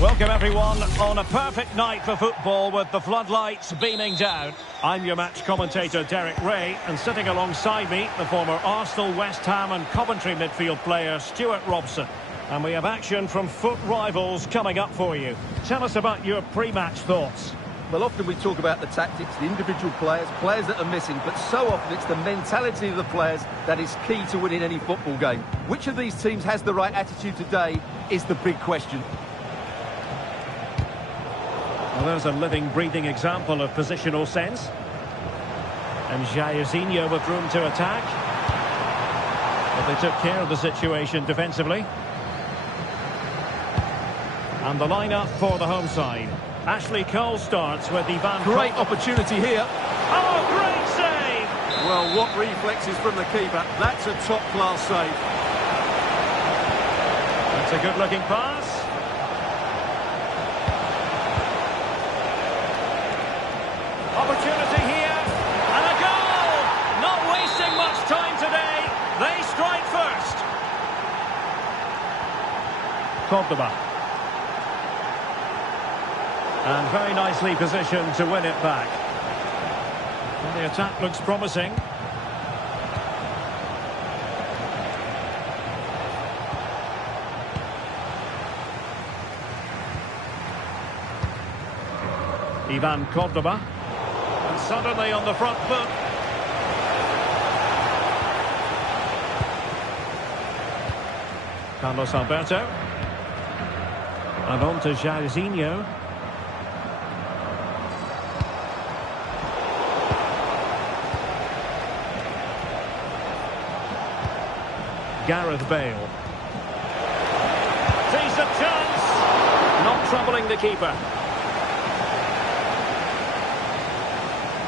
Welcome everyone on a perfect night for football with the floodlights beaming down. I'm your match commentator Derek Ray, and sitting alongside me the former Arsenal, West Ham and Coventry midfield player Stuart Robson. And we have action from foot rivals coming up for you. Tell us about your pre-match thoughts. Well, often we talk about the tactics, the individual players that are missing, but so often it's the mentality of the players that is key to winning any football game. Which of these teams has the right attitude today is the big question. Well, there's a living, breathing example of positional sense. And Jairzinho with room to attack. But they took care of the situation defensively. And the lineup for the home side. Ashley Cole starts with Ivan. Great opportunity here. Oh, great save! Well, what reflexes from the keeper. That's a top-class save. That's a good-looking pass. Opportunity here, and a goal! Not wasting much time today. They strike first. Cordoba. And very nicely positioned to win it back. Well, the attack looks promising. Ivan Cordoba. And suddenly on the front foot. Carlos Alberto. And on to Jairzinho. Gareth Bale. Decent chance. Not troubling the keeper.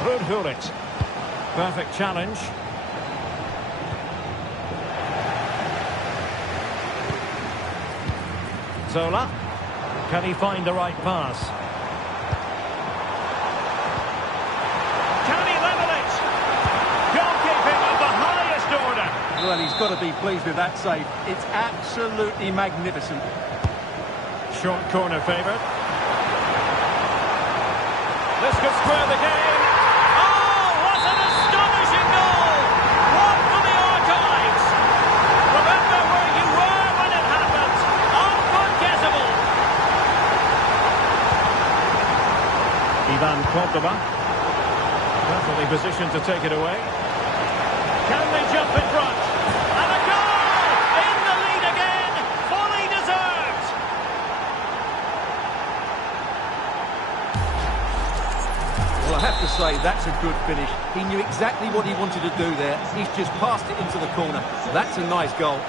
Ruud Gullit. Perfect challenge. Zola. Can he find the right pass? Can he level it? Goalkeeping of the highest order. Well, he's got to be pleased with that save. It's absolutely magnificent. Short corner favoured. This could square the game. Oh, what an astonishing goal! One for the archives. Remember where you were when it happened. Unforgettable. Ivan Cordoba. Perfectly positioned to take it away. Can they jump in front? And a goal! In the lead again! Fully deserved! Well, I have to say, that's a good finish. He knew exactly what he wanted to do there. He's just passed it into the corner. That's a nice goal.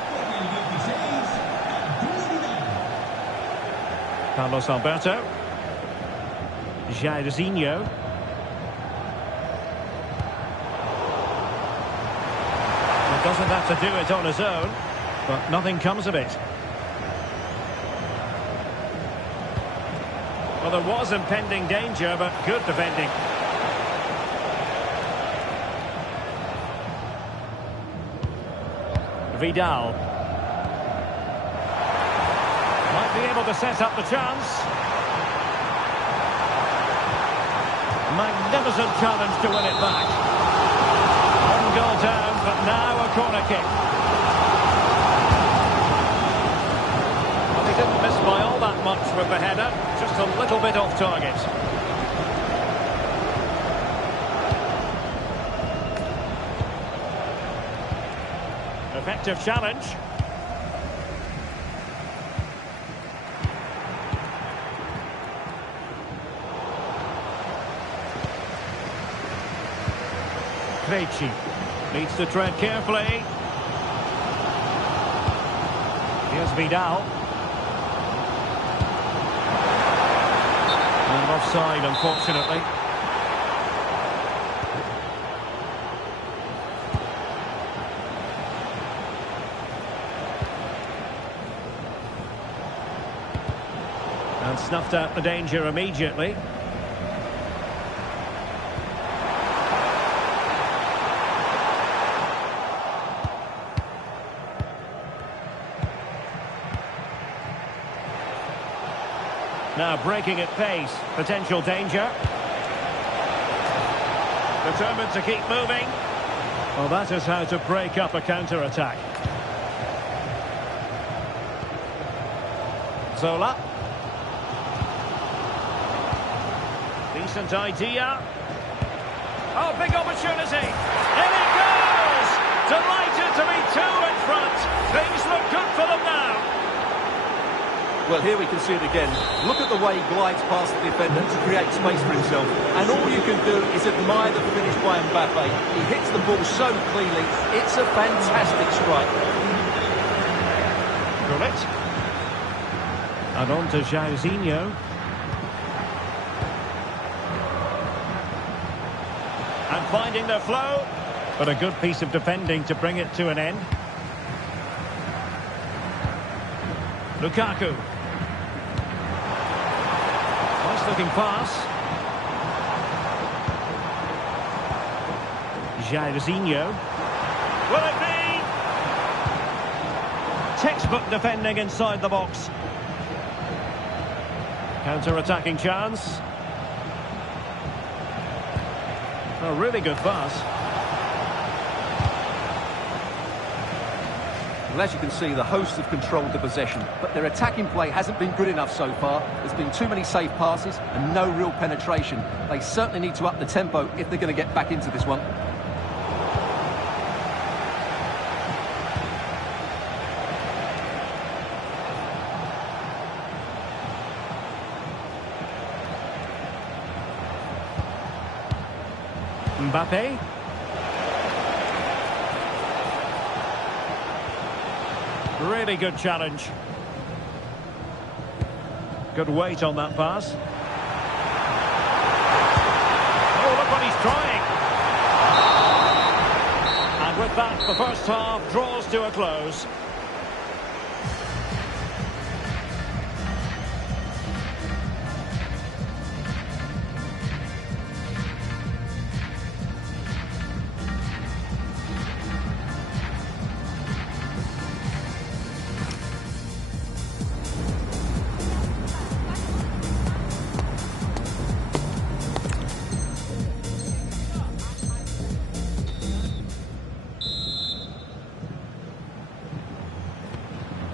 Carlos Alberto. Jairzinho. Doesn't have to do it on his own, but nothing comes of it. Well, there was impending danger, but good defending. Vidal. Might be able to set up the chance. Magnificent challenge to win it back. One goal down, but now a corner kick. Well, he didn't miss by all that much with the header, just a little bit off target. Effective challenge. Krejci needs to tread carefully. Here's Vidal. And offside, unfortunately. And snuffed out the danger immediately. Now breaking at pace. Potential danger. Determined to keep moving. Well, that is how to break up a counter-attack. Zola. Decent idea. Oh, big opportunity. In it goes! Delighted to be two in front. Things look good for them now. Well, here we can see it again. Look at the way he glides past the defender to create space for himself. And all you can do is admire the finish by Mbappe. He hits the ball so cleanly. It's a fantastic strike. Gullit. And on to Jairzinho. And finding their flow. But a good piece of defending to bring it to an end. Lukaku. Nice looking pass. Jairzinho. Will it be? Textbook defending inside the box. Counter-attacking chance. A really good pass. Well, as you can see, the hosts have controlled the possession, but their attacking play hasn't been good enough so far. There's been too many safe passes and no real penetration. They certainly need to up the tempo if they're going to get back into this one. Mbappe. Really good challenge. Good weight on that pass. Oh, look what he's trying. And with that, the first half draws to a close.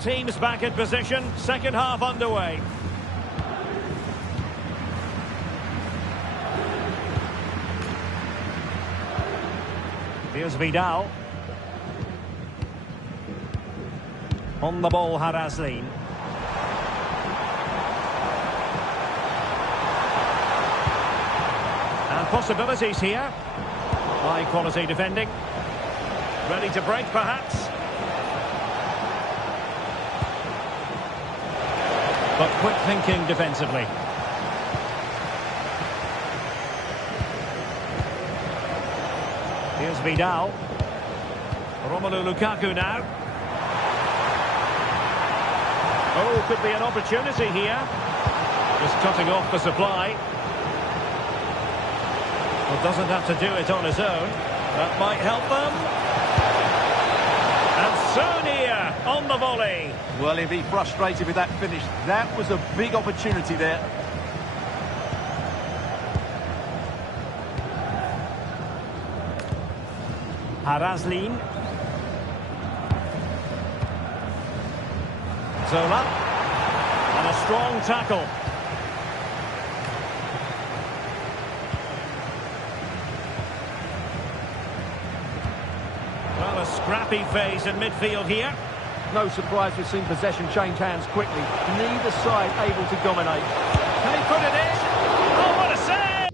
Teams back in position, second half underway. Here's Vidal. On the ball, Harazlin. And possibilities here. High quality defending. Ready to break, perhaps. But quick thinking defensively. Here's Vidal. Romelu Lukaku now. Oh, could be an opportunity here. Just cutting off the supply. Well, doesn't have to do it on his own. That might help them. And Sonia on the volley. Well, he'll be frustrated with that finish. That was a big opportunity there. Harazlin. Zola. And a strong tackle. Well, a scrappy phase in midfield here. No surprise we've seen possession change hands quickly. Neither side able to dominate. Can he put it in? Oh, what a save!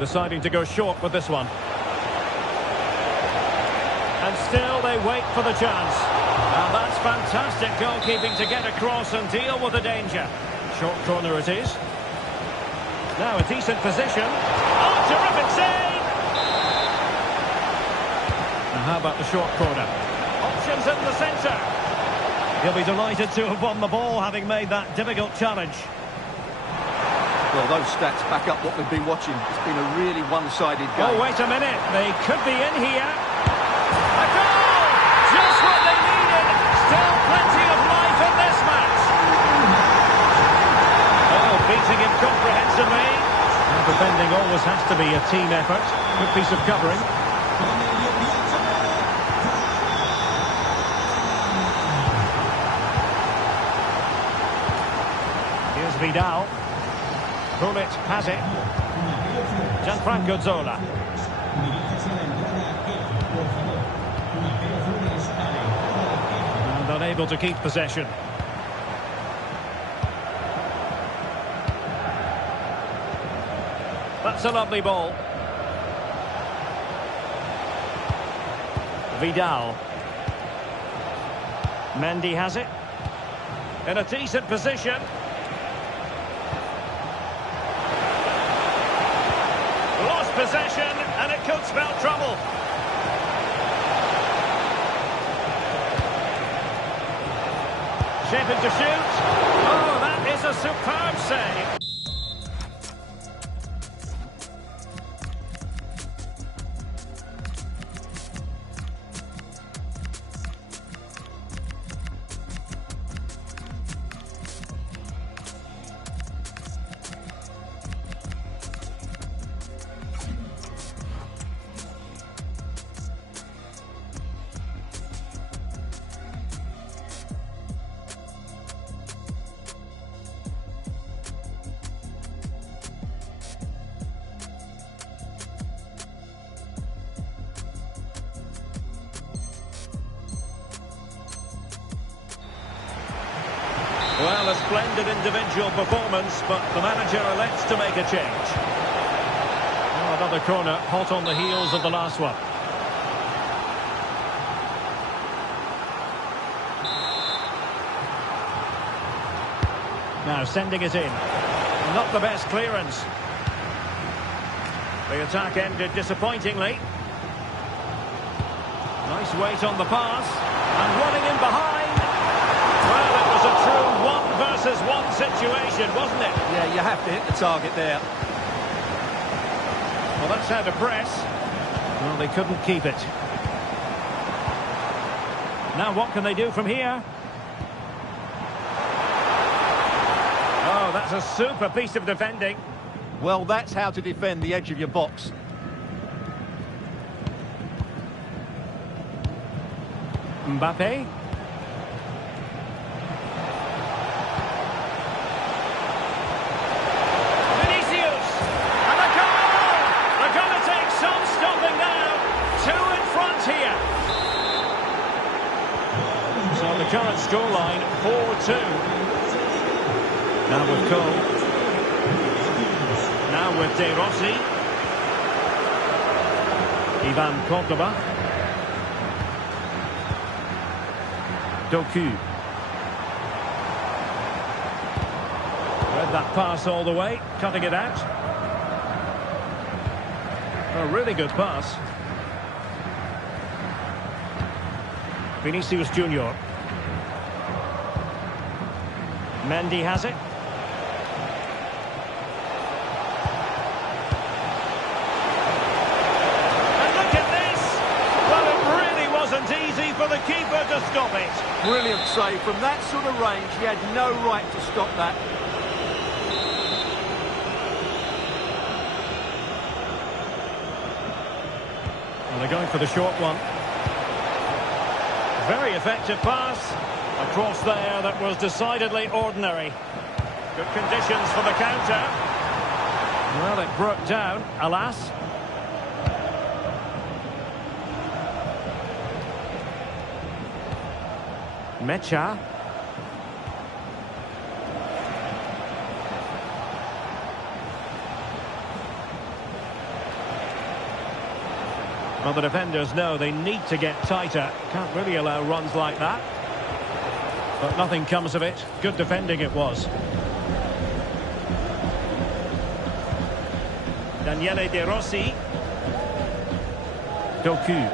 deciding to go short with this one. And still they wait for the chance. And that's fantastic goalkeeping to get across and deal with the danger. Short corner it is. Now a decent position. Oh, terrific save! Now how about the short corner? Options in the centre. He'll be delighted to have won the ball, having made that difficult challenge. Well, those stats back up what we've been watching. It's been a really one-sided game. Oh, wait a minute. They could be in here. A goal! Just what they needed. Still plenty of life in this match. Oh, beating him comprehensively. And defending always has to be a team effort. Good piece of covering. Here's Vidal. Gullit has it. Gianfranco Zola. And unable to keep possession. That's a lovely ball. Vidal. Mendy has it. In a decent position. Lost possession, and it could spell trouble. Shaping to shoot. Oh, that is a superb save. Well, a splendid individual performance, but the manager elects to make a change. Oh, another corner, hot on the heels of the last one. Now sending it in. Not the best clearance. The attack ended disappointingly. Nice weight on the pass. And running in behind. Well, it was a true one-versus-one situation, wasn't it? Yeah, you have to hit the target there. Well, that's how to press. Well, they couldn't keep it. Now what can they do from here? Oh, that's a super piece of defending. Well, that's how to defend the edge of your box. Mbappe. Vinicius. And the goal! They're going to take some stopping now. Two in front here. So the current scoreline, 4-2. Now with Cole. Now with De Rossi. Ivan Cordoba. Doku. Read that pass all the way, cutting it out. A really good pass. Vinicius Junior. Mendy has it. Easy for the keeper to stop it. Brilliant save. From that sort of range, he had no right to stop that. Well, they're going for the short one. Very effective pass. A cross there that was decidedly ordinary. Good conditions for the counter. Well, it broke down, alas. Mecha. Well, the defenders know they need to get tighter. Can't really allow runs like that. But nothing comes of it. Good defending it was. Daniele De Rossi. Doku.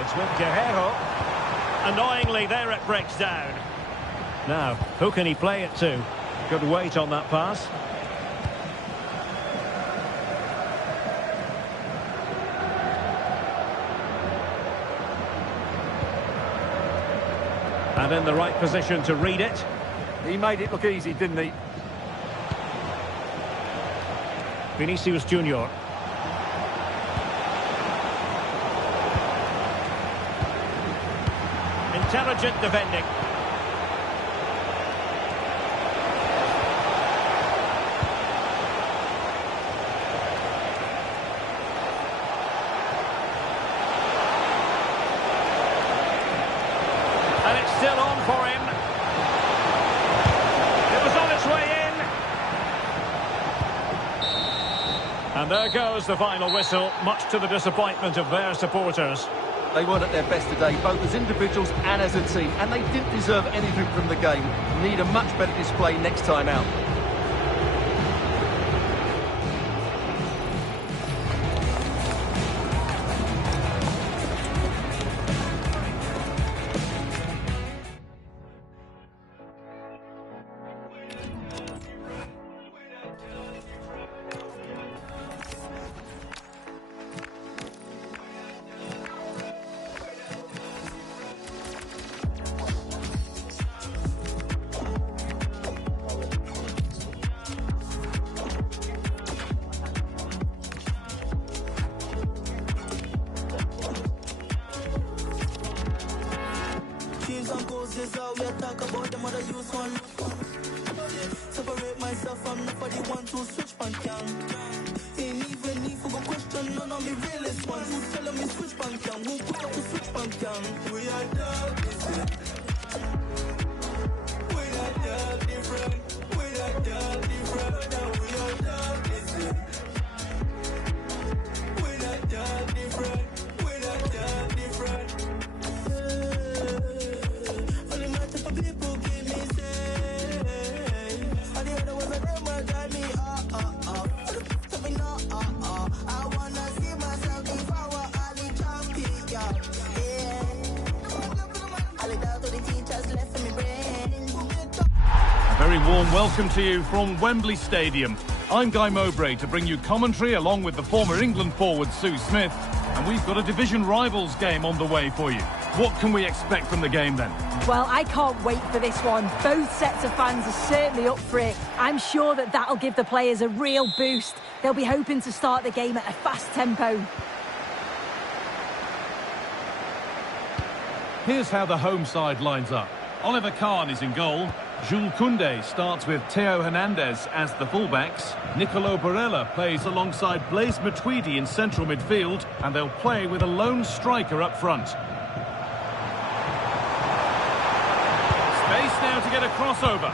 It's with Guerrero. Annoyingly, there it breaks down. Now, who can he play it to? Good weight on that pass. And in the right position to read it. He made it look easy, didn't he? Vinicius Junior. Intelligent defending. And it's still on for him. It was on its way in. And there goes the final whistle, much to the disappointment of their supporters. They weren't at their best today, both as individuals and as a team, and they didn't deserve anything from the game. Need a much better display next time out. Talk about them other use one. Separate myself from nobody want to switch my cam. Ain't even need for go question none of me realest ones. Who telling me switch bank cam? Who put up to switch bank cam? We are dog different. We are dog different. We are dog different. Now we are dog different. We are dog different. We are dog different. People give me say, and the other ones of them will guide me, tell me no, I wanna see myself if I were Ali champion, yeah. I live out to the teachers left in my brain. A very warm welcome to you from Wembley Stadium. I'm Guy Mowbray to bring you commentary along with the former England forward Sue Smith, and we've got a division rivals game on the way for you. What can we expect from the game then? Well, I can't wait for this one. Both sets of fans are certainly up for it. I'm sure that that'll give the players a real boost. They'll be hoping to start the game at a fast tempo. Here's how the home side lines up. Oliver Kahn is in goal. Jules Koundé starts with Theo Hernandez as the fullbacks. Nicolo Barella plays alongside Blaise Matuidi in central midfield, and they'll play with a lone striker up front. Space now to get a crossover.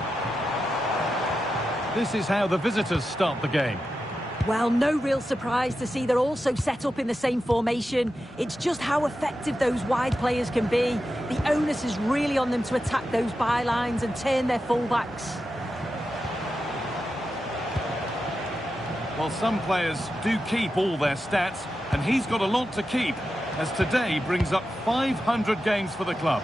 This is how the visitors start the game. Well, no real surprise to see they're also set up in the same formation. It's just how effective those wide players can be. The onus is really on them to attack those bylines and turn their fullbacks. Well, some players do keep all their stats, and he's got a lot to keep, as today brings up 500 games for the club.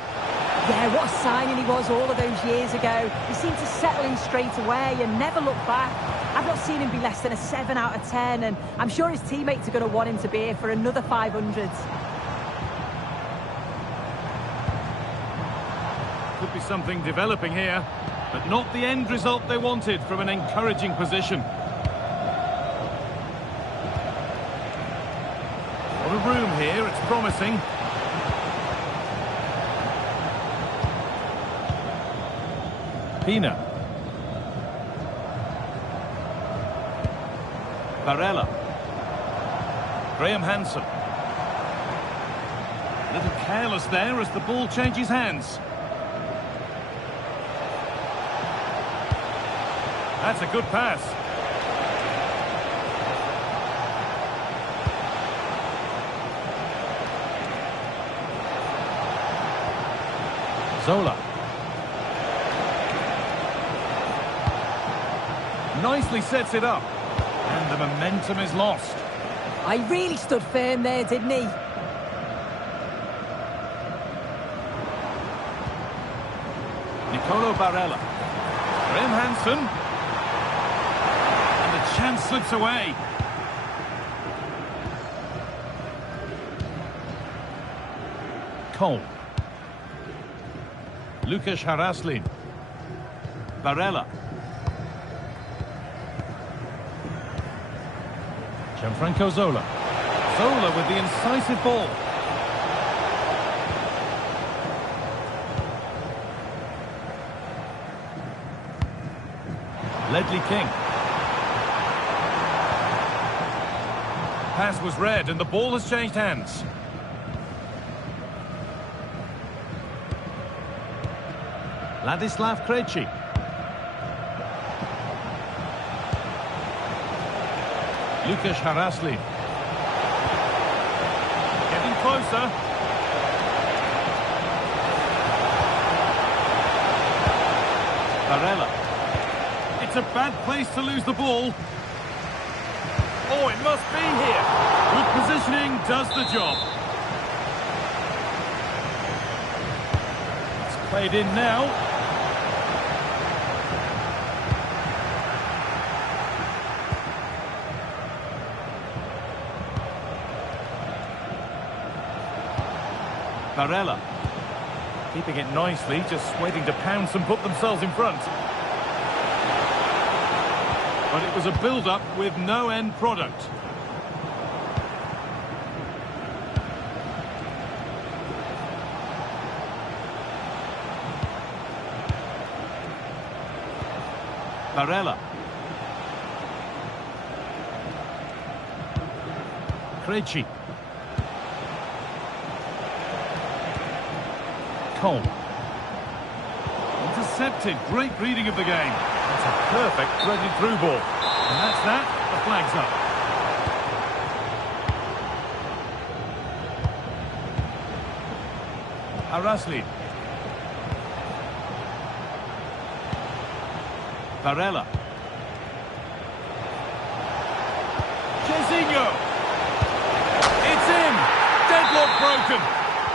Yeah, what a signing he was all of those years ago. He seemed to settle in straight away and never look back. I've not seen him be less than a 7 out of 10, and I'm sure his teammates are going to want him to be here for another 500. Could be something developing here, but not the end result they wanted from an encouraging position. What a room here, it's promising. Pina. Barella. Graham Hansen. A little careless there as the ball changes hands. That's a good pass. Zola. Nicely sets it up. And the momentum is lost. I really stood firm there, didn't he? Nicolo Barella. Graham Hansen. And the chance slips away. Cole. Lukas Haraslin. Barella. Gianfranco Zola. Zola with the incisive ball. Ledley King. Pass was read and the ball has changed hands. Ladislav Krejci. Lukas Haraslin. Getting closer. Barella. It's a bad place to lose the ball. Oh, it must be here. Good positioning does the job. It's played in now. Barella. Keeping it nicely, just waiting to pounce and put themselves in front. But it was a build-up with no end product. Barella. Krejci. Cole. Intercepted. Great reading of the game. That's a perfect threaded through ball. And that's that. The flag's up. Haraslin. Barella. Jorginho. It's in. Deadlock broken.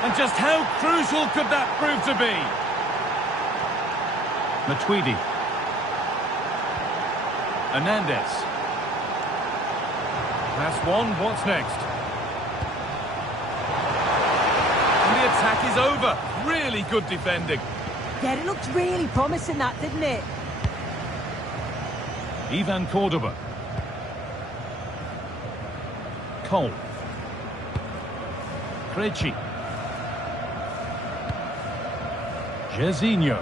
And just how crucial could that prove to be? Matuidi. Hernandez. Pass one, what's next? And the attack is over. Really good defending. Yeah, it looked really promising, that, didn't it? Ivan Cordoba. Cole. Krejci. Jorginho.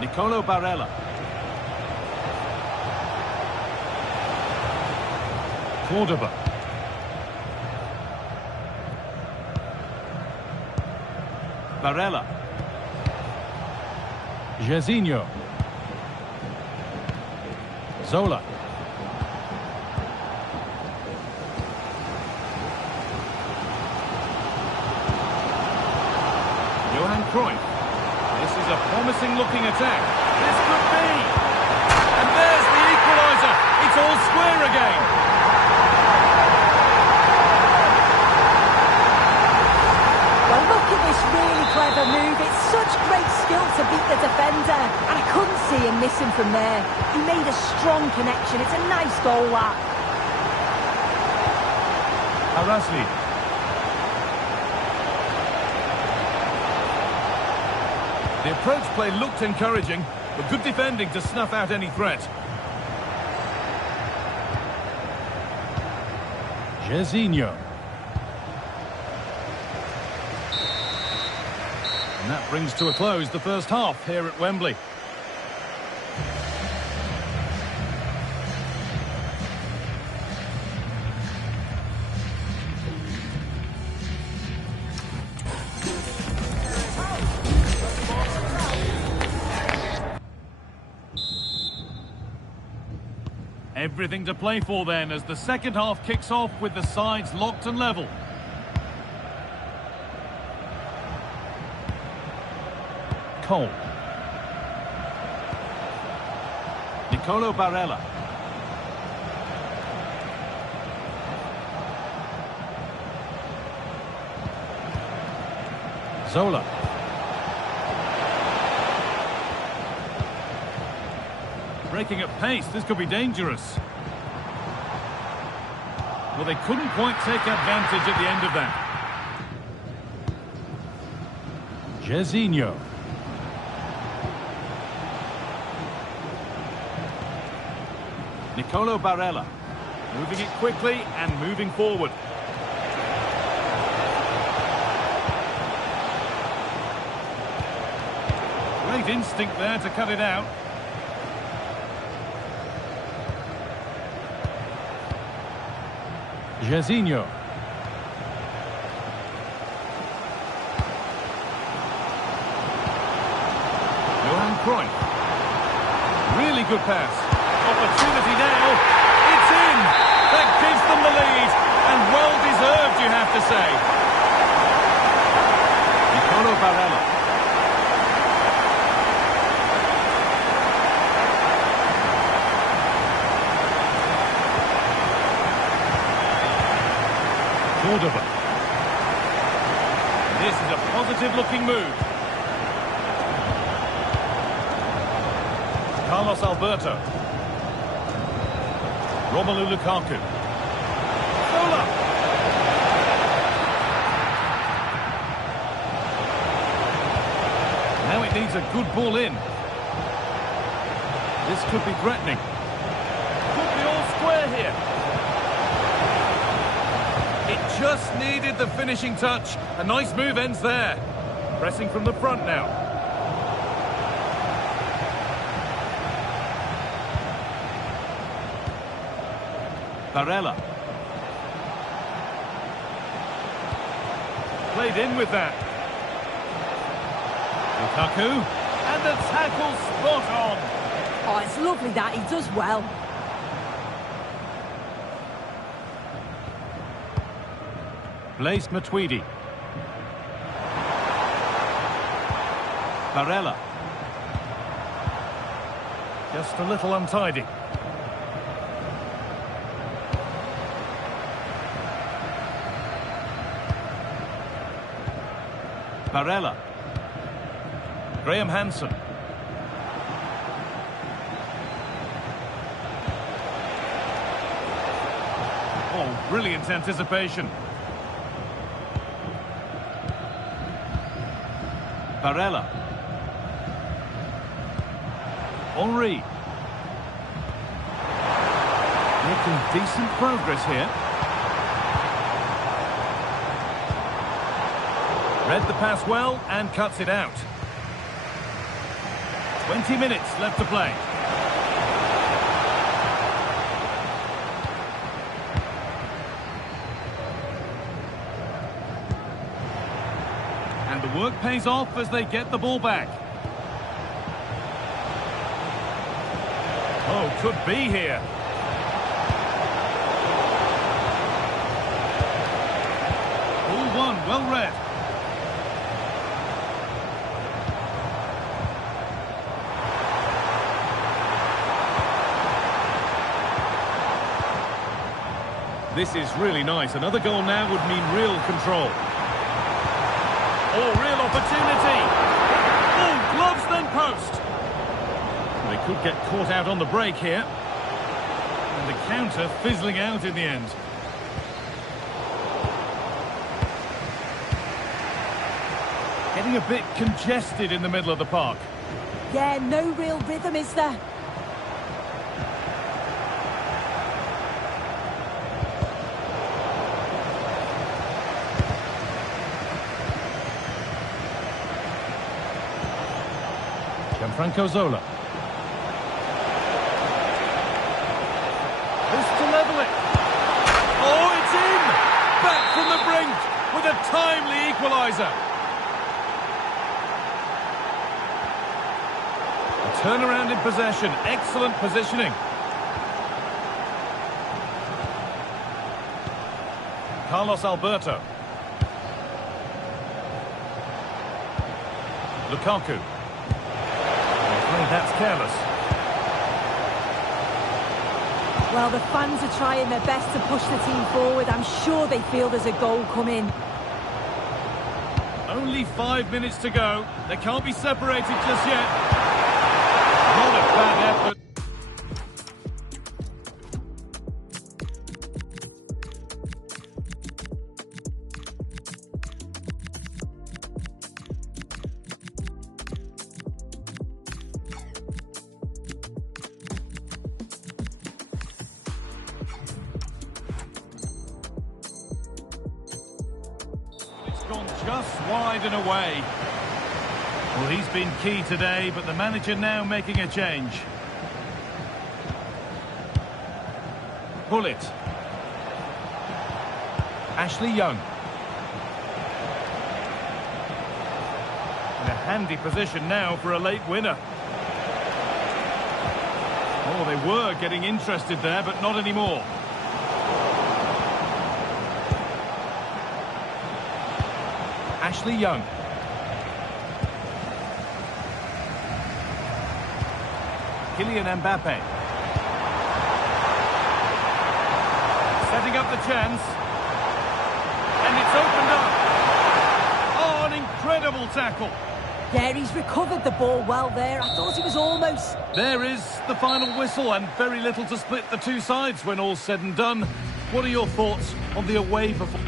Nicolo Barella. Cordoba. Barella. Jorginho. Zola. Johan Cruyff. This is a promising looking attack. This could be. And there's the equaliser. It's all square again. Well, look at this really clever move. It's such great skill to beat the defender. And I couldn't see him missing from there. He made a strong connection. It's a nice goal, that. Haraslin. The approach play looked encouraging, but good defending to snuff out any threat. Jorginho. And that brings to a close the first half here at Wembley. Everything to play for then as the second half kicks off with the sides locked and level. Cole. Nicolo Barella. Zola. Breaking at pace, this could be dangerous. Well, they couldn't quite take advantage at the end of that. Jairzinho. Nicolo Barella. Moving it quickly and moving forward. Great instinct there to cut it out. Jairzinho. Johan Cruyff. Really good pass. Opportunity now. It's in. That gives them the lead. And well deserved, you have to say. Nicolo Barella. Cordoba. This is a positive-looking move. Carlos Alberto. Romelu Lukaku. Zola. Now it needs a good ball in. This could be threatening. Could be all square here. It just needed the finishing touch. A nice move ends there. Pressing from the front now. Barella. Played in with that. Lukaku. And the tackle spot on. Oh, it's lovely that. He does well. Blaise Matuidi. Barella. Just a little untidy. Barella. Graham Hansen. Oh, brilliant anticipation. Barella. Henry. Making decent progress here. Read the pass well and cuts it out. 20 minutes left to play. And the work pays off as they get the ball back. Oh, could be here. Ball one, well read. This is really nice. Another goal now would mean real control. Oh, real opportunity. Oh, gloves then post. They could get caught out on the break here. And the counter fizzling out in the end. Getting a bit congested in the middle of the park. Yeah, no real rhythm, is there? Gianfranco Zola. This to level it. Oh, it's in! Back from the brink with a timely equaliser. A turnaround in possession. Excellent positioning. Carlos Alberto. Lukaku. that's careless. Well, the fans are trying their best to push the team forward. I'm sure they feel there's a goal coming. Only 5 minutes to go. They can't be separated just yet. Not a bad effort. Gone just wide and away. Well, he's been key today, but the manager now making a change. Pull it. Ashley Young. In a handy position now for a late winner. Oh, they were getting interested there, but not anymore. Ashley Young. Kylian Mbappe. Setting up the chance. And it's opened up. Oh, an incredible tackle. Yeah, he's recovered the ball well there. I thought it was almost... There is the final whistle, and very little to split the two sides when all's said and done. What are your thoughts on the away performance?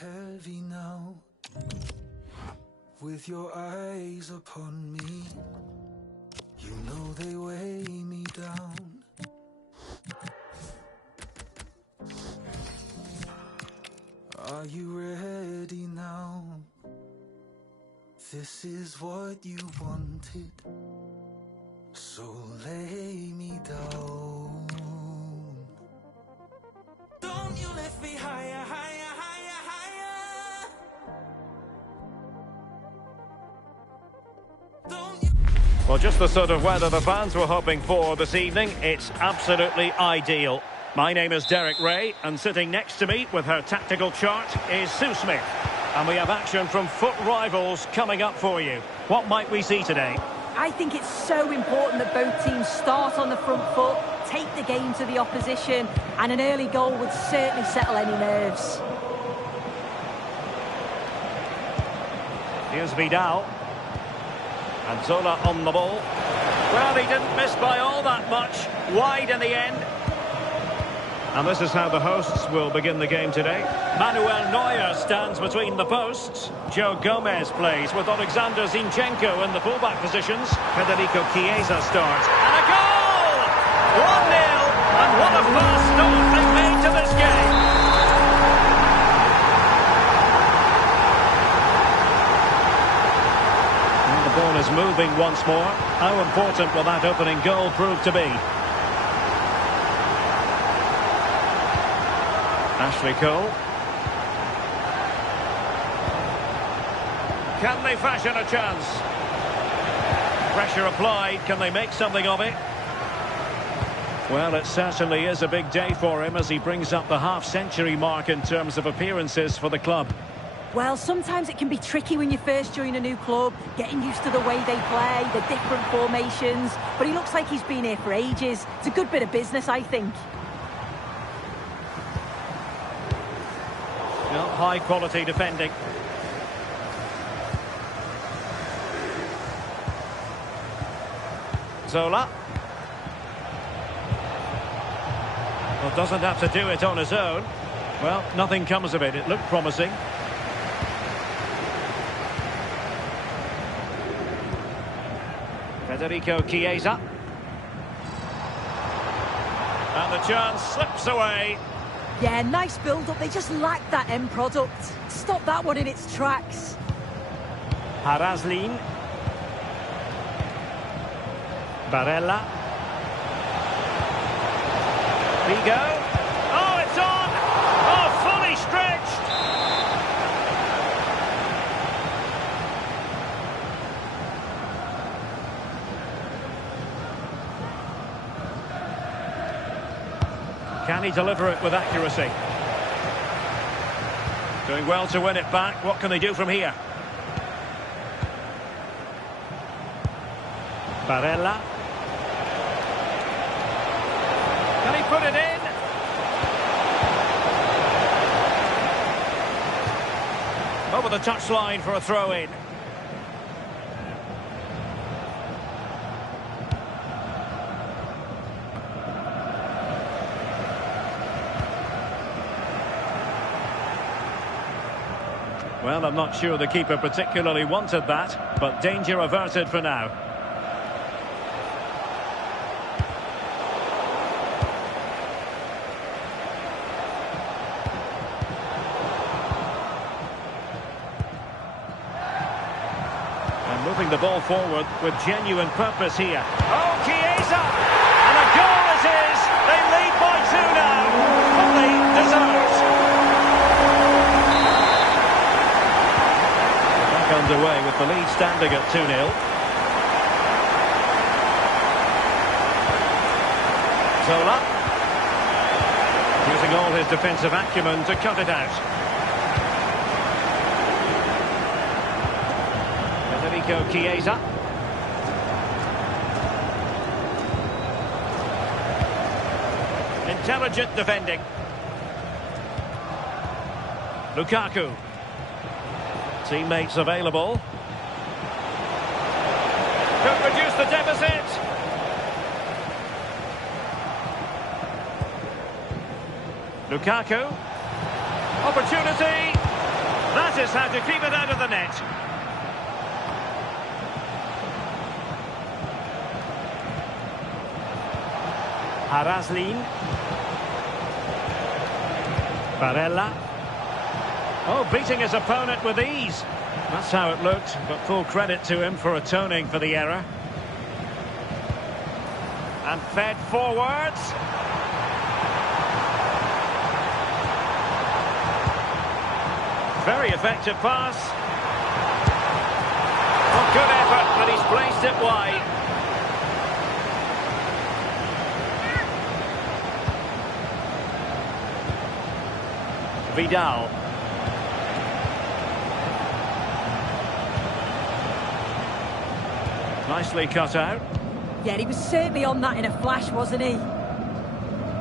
Heavy now, with your eyes upon me, you know they weigh me down. Are you ready now? This is what you wanted, so lay me down. Don't you lift me higher, higher, higher, higher. Don't you... Well, just the sort of weather the fans were hoping for this evening. It's absolutely ideal. My name is Derek Ray, and sitting next to me with her tactical chart is Sue Smith. And we have action from foot rivals coming up for you. What might we see today? I think it's so important that both teams start on the front foot, take the game to the opposition, and an early goal would certainly settle any nerves. Here's Vidal. And Zola on the ball. Well, he didn't miss by all that much. Wide in the end. And this is how the hosts will begin the game today. Manuel Neuer stands between the posts. Joe Gomez plays with Alexander Zinchenko in the fullback positions. Federico Chiesa starts. And a goal! 1-0! And what a fast start they made to this game. And the ball is moving once more. How important will that opening goal prove to be? Ashley Cole. Can they fashion a chance? Pressure applied. Can they make something of it? Well, it certainly is a big day for him as he brings up the half-century mark in terms of appearances for the club. Well, sometimes it can be tricky when you first join a new club, getting used to the way they play, the different formations. But he looks like he's been here for ages. It's a good bit of business, I think. Well, high-quality defending. Zola. Well, doesn't have to do it on his own. Well, nothing comes of it. It looked promising. Federico Chiesa. And the chance slips away. Yeah, nice build-up. They just lack that end product. Stop that one in its tracks. Harazlin. Barella. Figo. Oh, it's on! Oh, fully stretched! Can he deliver it with accuracy? Doing well to win it back. What can they do from here? Barella. Can he put it in? Over the touchline for a throw-in. Well, I'm not sure the keeper particularly wanted that, but danger averted for now. And moving the ball forward with genuine purpose here. Oh, Chiesa! And a goal it is! They lead by 2 now. Fully deserved. Underway with the lead standing at 2-0. Zola using all his defensive acumen to cut it out. Federico Chiesa. Intelligent defending. Lukaku. Teammates available. Could reduce the deficit. Lukaku. Opportunity. That is how to keep it out of the net. Haraslin. Barella. Oh, beating his opponent with ease. That's how it looked, but full credit to him for atoning for the error. And fed forwards. Very effective pass. Oh, good effort, but he's placed it wide. Vidal. Nicely cut out. Yeah, he was certainly on that in a flash, wasn't he?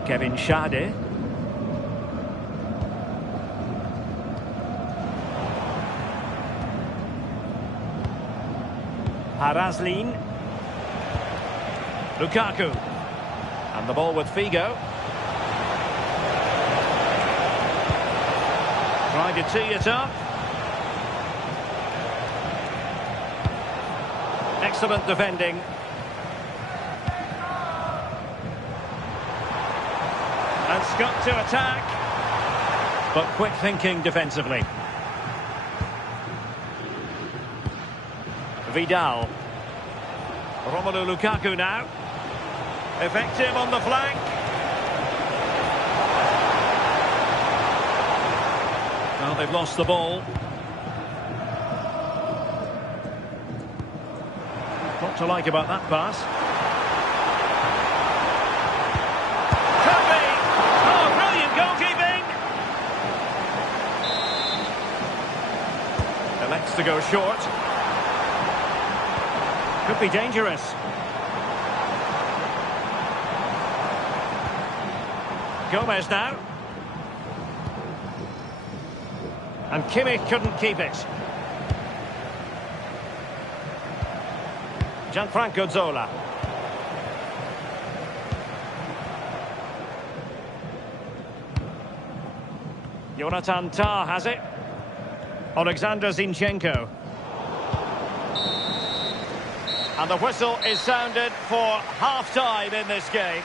Kevin Schade. Haraslin. Lukaku. And the ball with Figo. Trying to tee it up. Excellent defending. And Scott to attack. But quick thinking defensively. Vidal. Romelu Lukaku now. Effective on the flank. Well, they've lost the ball. What to like about that pass? Could be! Oh, brilliant goalkeeping! Elects to go short. Could be dangerous. Gomez now. And Kimmich couldn't keep it. Gianfranco Zola. Jonathan Tah has it. Alexander Zinchenko. And the whistle is sounded for half-time in this game.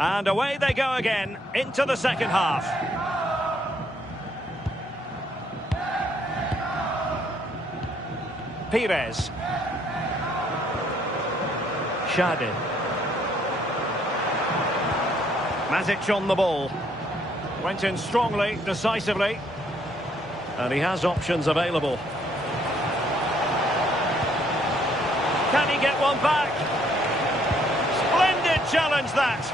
And away they go again into the second half. Pires. Shadin. Matic on the ball. Went in strongly, decisively. And he has options available. Can he get one back? Splendid challenge that.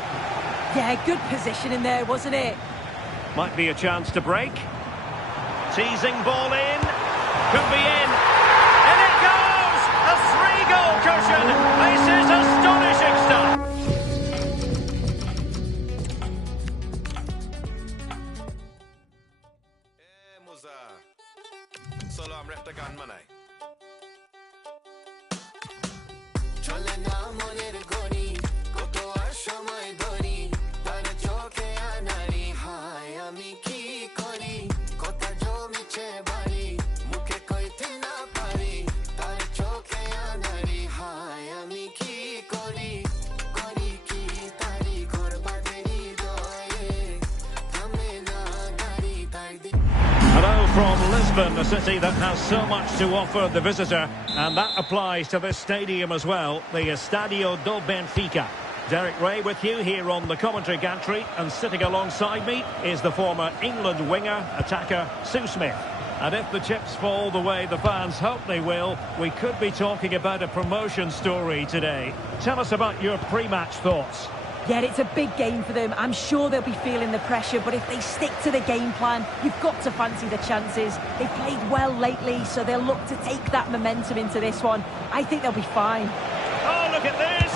Yeah, good position in there, wasn't it? Might be a chance to break. Teasing ball in. Could be in. And it goes! A 3-goal cushion. This is astonishing stuff. From Lisbon, a city that has so much to offer the visitor, and that applies to this stadium as well, the Estadio do Benfica. Derek Ray with you here on the commentary gantry, and sitting alongside me is the former England winger, attacker Sue Smith. And if the chips fall the way the fans hope they will, we could be talking about a promotion story today. Tell us about your pre-match thoughts. Yeah, it's a big game for them. I'm sure they'll be feeling the pressure, but if they stick to the game plan, you've got to fancy the chances. They've played well lately, so they'll look to take that momentum into this one. I think they'll be fine. Oh, look at this!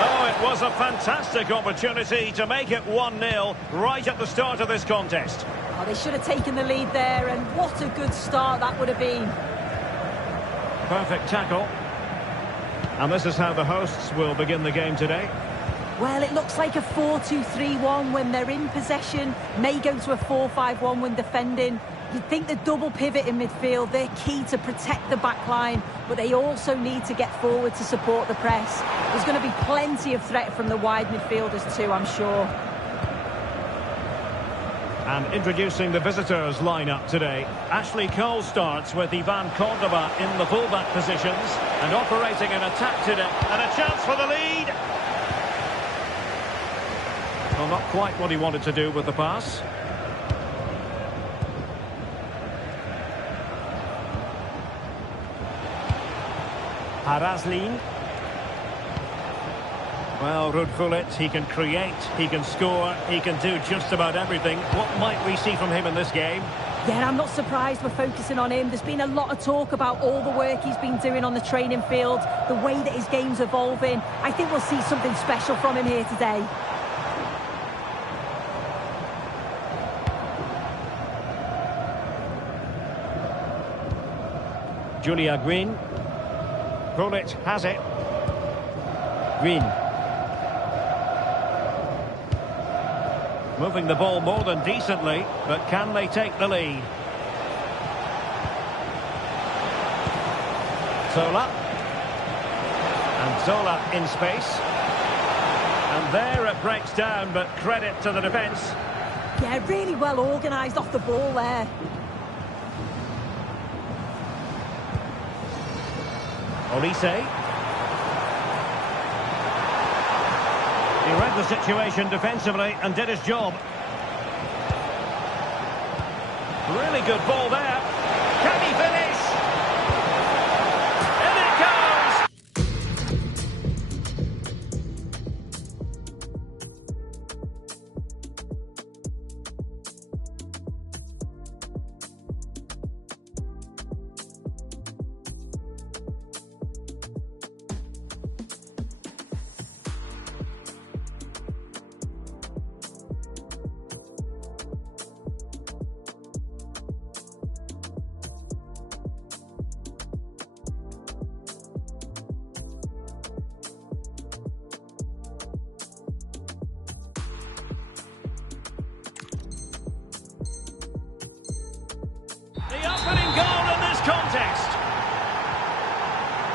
Oh, it was a fantastic opportunity to make it 1-0 right at the start of this contest. Oh, they should have taken the lead there, and what a good start that would have been. Perfect tackle. And this is how the hosts will begin the game today. Well, it looks like a 4-2-3-1 when they're in possession. May go to a 4-5-1 when defending. You'd think the double pivot in midfield, they're key to protect the back line, but they also need to get forward to support the press. There's going to be plenty of threat from the wide midfielders too, I'm sure. And introducing the visitors lineup today. Ashley Cole starts with Ivan Cordoba in the fullback positions and operating an attack today. And a chance for the lead. Well, not quite what he wanted to do with the pass. Harazlin. Well, Ruud Gullit, he can create, he can score, he can do just about everything. What might we see from him in this game? Yeah, I'm not surprised we're focusing on him. There's been a lot of talk about all the work he's been doing on the training field, the way that his game's evolving. I think we'll see something special from him here today. Julia Green. Gullit has it. Green. Moving the ball more than decently, but can they take the lead? Zola. And Zola in space. And there it breaks down, but credit to the defence. Yeah, really well organised off the ball there. Olise. He read the situation defensively and did his job. Really good ball there. Can he finish? In it goes!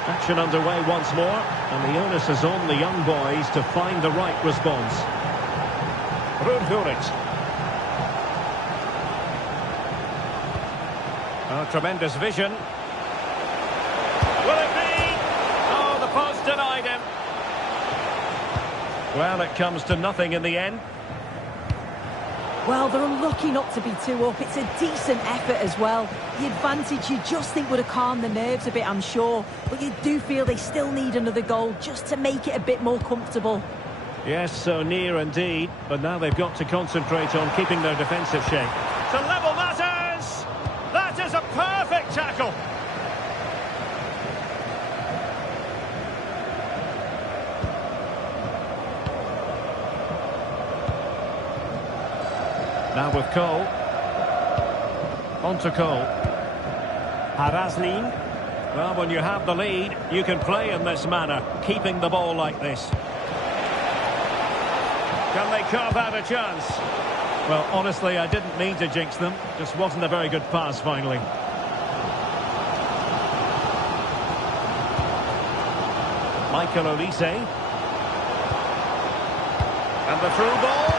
Action underway once more, and the onus is on the young boys to find the right response. Ruud Gullit. Oh, tremendous vision. Will it be? Oh, the post denied him. Well, it comes to nothing in the end. Well, they're unlucky not to be 2 up. It's a decent effort as well. The advantage you just think would have calmed the nerves a bit, I'm sure. But you do feel they still need another goal just to make it a bit more comfortable. Yes, so near indeed. But now they've got to concentrate on keeping their defensive shape. To level matters! That is a perfect tackle! Now with Cole. On to Cole. Harazlin. Well, when you have the lead, you can play in this manner, keeping the ball like this. Can they carve out a chance? Well, honestly, I didn't mean to jinx them. Just wasn't a very good pass, finally. Michael Olise. And the through ball.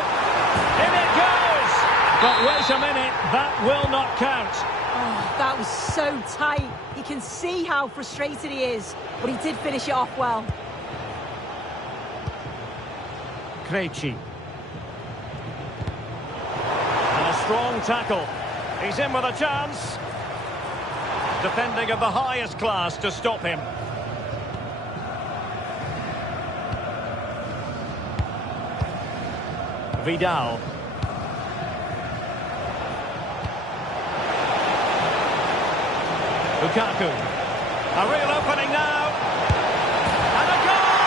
In it goes! But wait a minute, that will not count. Oh, that was so tight. You can see how frustrated he is, but he did finish it off well. Krejci. And a strong tackle. He's in with a chance. Defending of the highest class to stop him. Vidal. Lukaku. A real opening now. And a goal!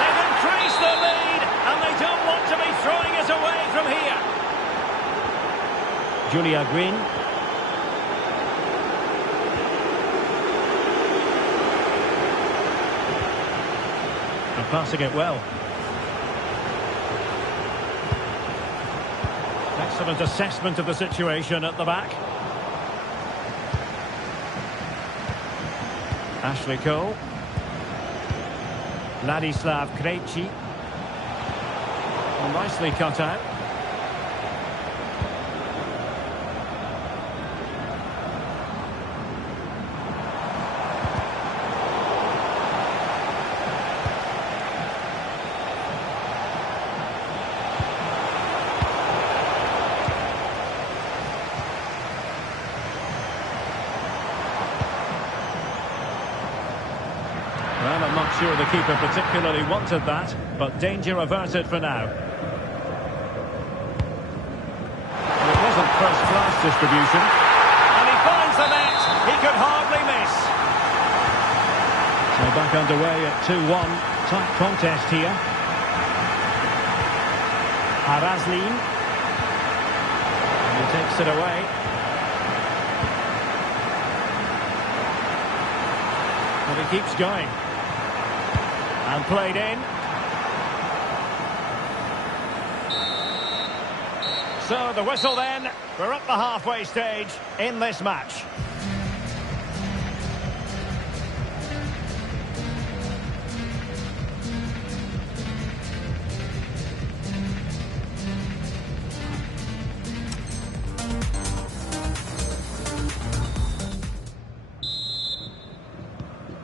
They've increased their lead, and they don't want to be throwing it away from here. Julia Green. And passing it well. Excellent assessment of the situation at the back. Ashley Cole. Ladislav Krejci. Well, nicely cut out. Well, I'm not sure the keeper particularly wanted that, but danger averted for now. It wasn't first-class distribution. And he finds the net. He could hardly miss. So back underway at 2-1. Tight contest here. Harazlin. And he takes it away. But he keeps going. And played in. So the whistle then. We're at the halfway stage in this match.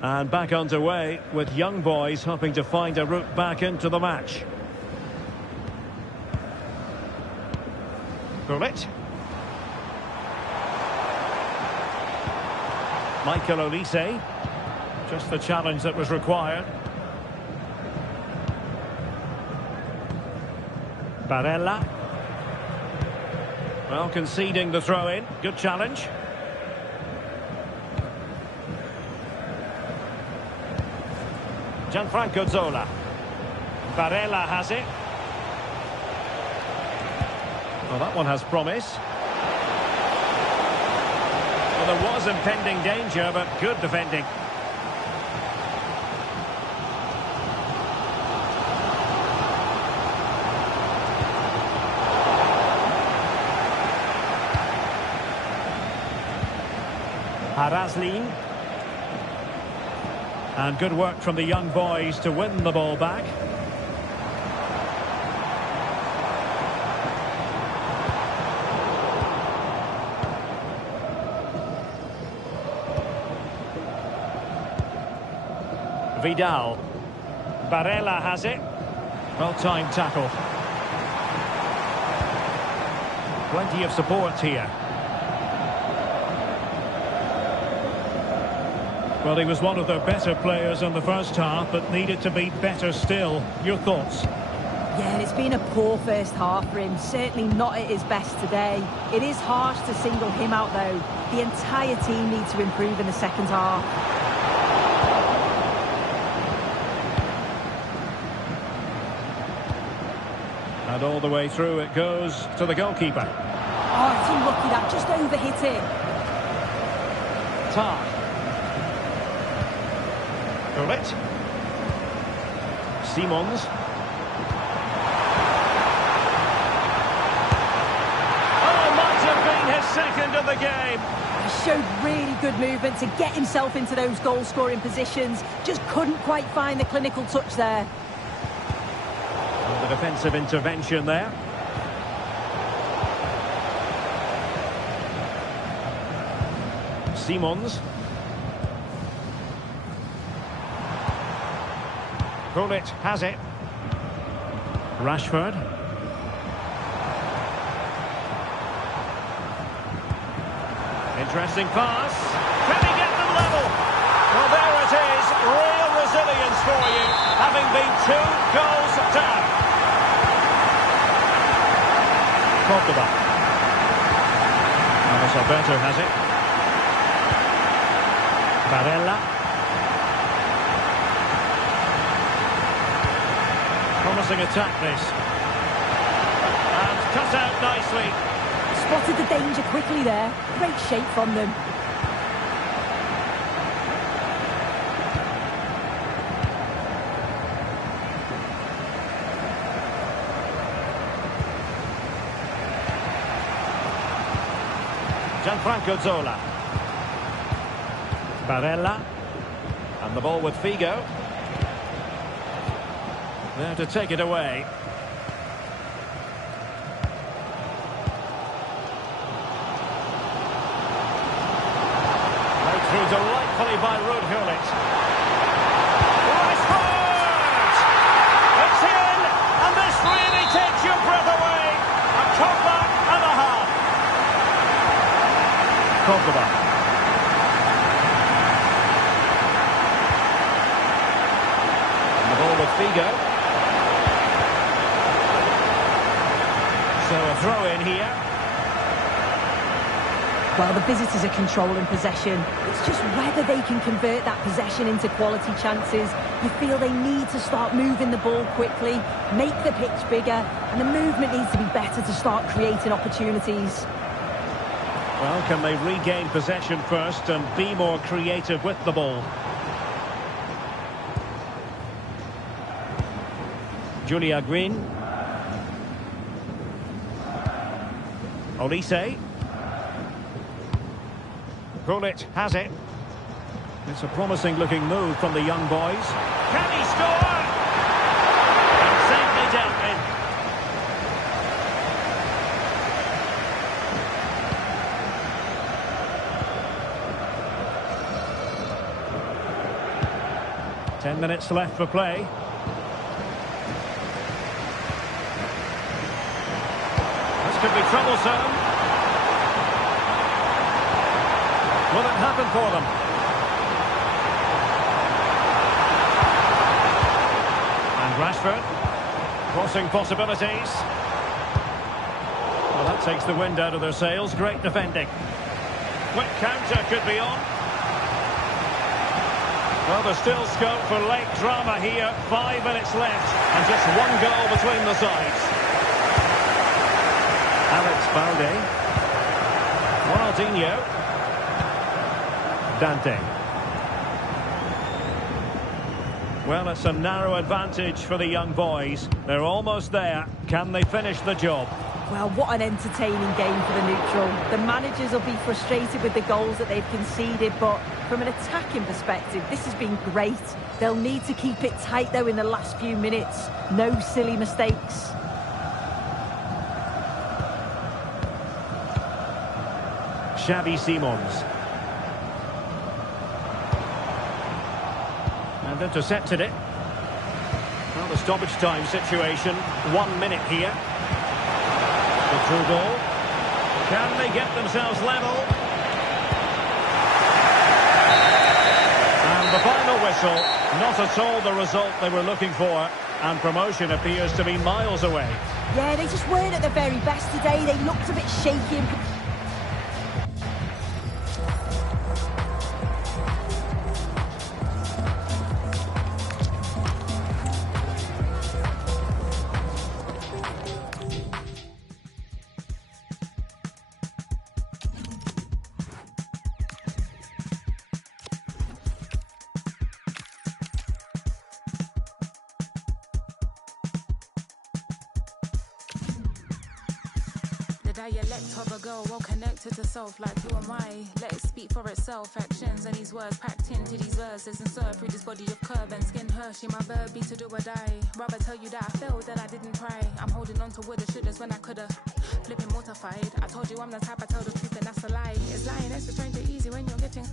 And back underway with young boys hoping to find a route back into the match. Gullit. Michael Olise. Just the challenge that was required. Barella. Well, conceding the throw-in. Good challenge. Gianfranco Zola. Barella has it. Well, that one has promise. Well, there was impending danger, but good defending. Harazlin. And good work from the young boys to win the ball back. Vidal. Barella has it. Well-timed tackle. Plenty of support here. Well, he was one of their better players in the first half, but needed to be better still. Your thoughts? Yeah, it's been a poor first half for him. Certainly not at his best today. It is harsh to single him out, though. The entire team needs to improve in the second half. And all the way through it goes to the goalkeeper. Oh, it's unlucky that. Just overhit it. Tar. Gullit. Simons. His second of the game. He showed really good movement to get himself into those goal-scoring positions. Just couldn't quite find the clinical touch there. Well, the defensive intervention there. Simons. Gullit has it. Rashford. Interesting pass. Can he get them level? Well, there it is. Real resilience for you, having been 2 goals down. Cordoba. Alberto has it. Barella. Promising attack this. And cut out nicely. Spotted the danger quickly there. Great shape from them. Gianfranco Zola. Barella. And the ball with Figo. There to take it away. Through delightfully by Ruud Gullit. Rashford! It's in, and this really takes your breath away. A comeback and a half. Cordoba. And the ball with Figo. So a throw in here. Well, the visitors are controlling possession. It's just whether they can convert that possession into quality chances. You feel they need to start moving the ball quickly, make the pitch bigger, and the movement needs to be better to start creating opportunities. Well, can they regain possession first and be more creative with the ball? Julia Green. Olise. Gullit has it. It's a promising looking move from the young boys. Can he score? And safely dealt with. Ten minutes left for play. This could be troublesome. Will it happen for them? And Rashford. Crossing possibilities. Well, that takes the wind out of their sails. Great defending. Quick counter could be on. Well, there's still scope for late drama here. 5 minutes left. And just 1 goal between the sides. Alex Balde. Ronaldinho. Dante. Well, it's a narrow advantage for the young boys. They're almost there. Can they finish the job? Well, what an entertaining game for the neutral. The managers will be frustrated with the goals that they've conceded, but from an attacking perspective, this has been great. They'll need to keep it tight, though, in the last few minutes. No silly mistakes. Xavi Simons. And intercepted it. Well, the stoppage time situation, 1 minute here. The through ball. Can they get themselves level? And the final whistle, not at all the result they were looking for, and promotion appears to be miles away. Yeah, they just weren't at their very best today. They looked a bit shaky. Dialect of a girl well connected to self, like who am I? Let it speak for itself. Actions and these words packed into these verses and served through this body of curve and skin Hershey. My verb be to do or die. Rather tell you that I failed than I didn't try. I'm holding on to woulda shouldas when I coulda. Flipping mortified. I told you I'm the type I tell the truth and that's a lie. It's lying extra strange and easy when you're getting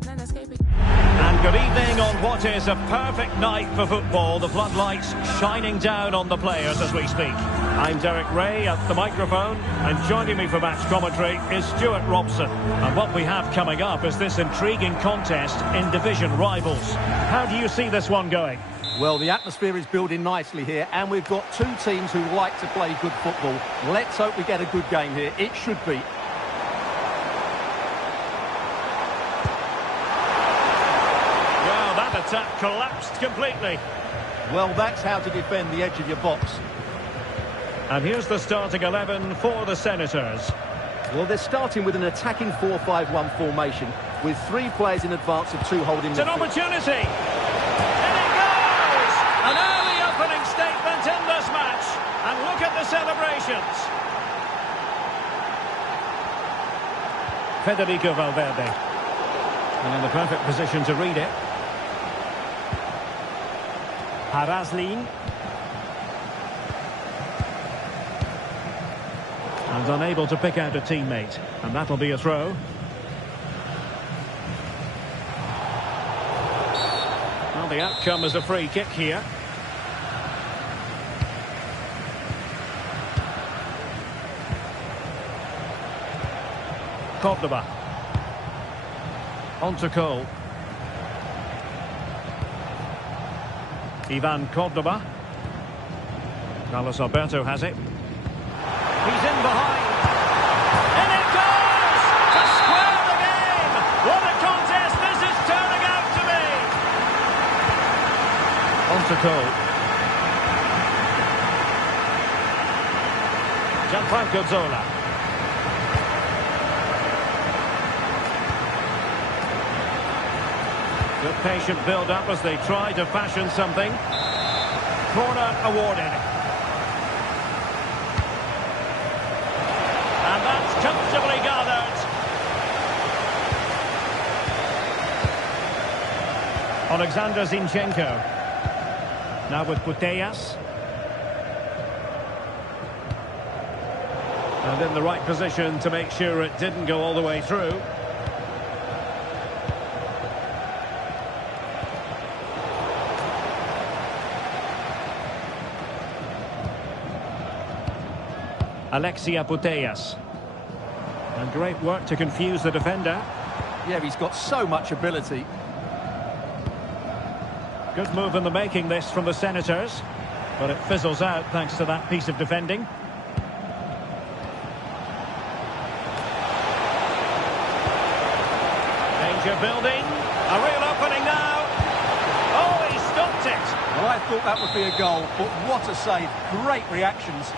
then escaping. And good evening on what is a perfect night for football. The floodlights shining down on the players as we speak. I'm Derek Ray at the microphone, and joining me for match commentary is Stuart Robson. And what we have coming up is this intriguing contest in division rivals. How do you see this one going? Well, the atmosphere is building nicely here, and we've got two teams who like to play good football. Let's hope we get a good game here. It should be. Well, that attack collapsed completely. Well, that's how to defend the edge of your box. And here's the starting 11 for the Senators. Well, they're starting with an attacking 4-5-1 formation with 3 players in advance of 2 holding It's an midfield. opportunity! In it goes! An early opening statement in this match. And look at the celebrations. Federico Valverde. And in the perfect position to read it. Harazlin. And unable to pick out a teammate. And that'll be a throw. Well, the outcome is a free kick here. Cordoba. On to Cole. Ivan Cordoba. Carlos Alberto has it. He's in behind. And it goes! To square the game! What a contest this is turning out to be! On to Cole. Gianfranco Zola. Good patient build-up as they try to fashion something. Corner awarded. And that's comfortably gathered. Alexander Zinchenko. Now with Putellas. And in the right position to make sure it didn't go all the way through. Alexia Putellas. And great work to confuse the defender. Yeah, he's got so much ability. Good move in the making this from the Senators. But it fizzles out thanks to that piece of defending. Danger building. A real opening now. Oh, he stopped it. Well, I thought that would be a goal, but what a save. Great reactions.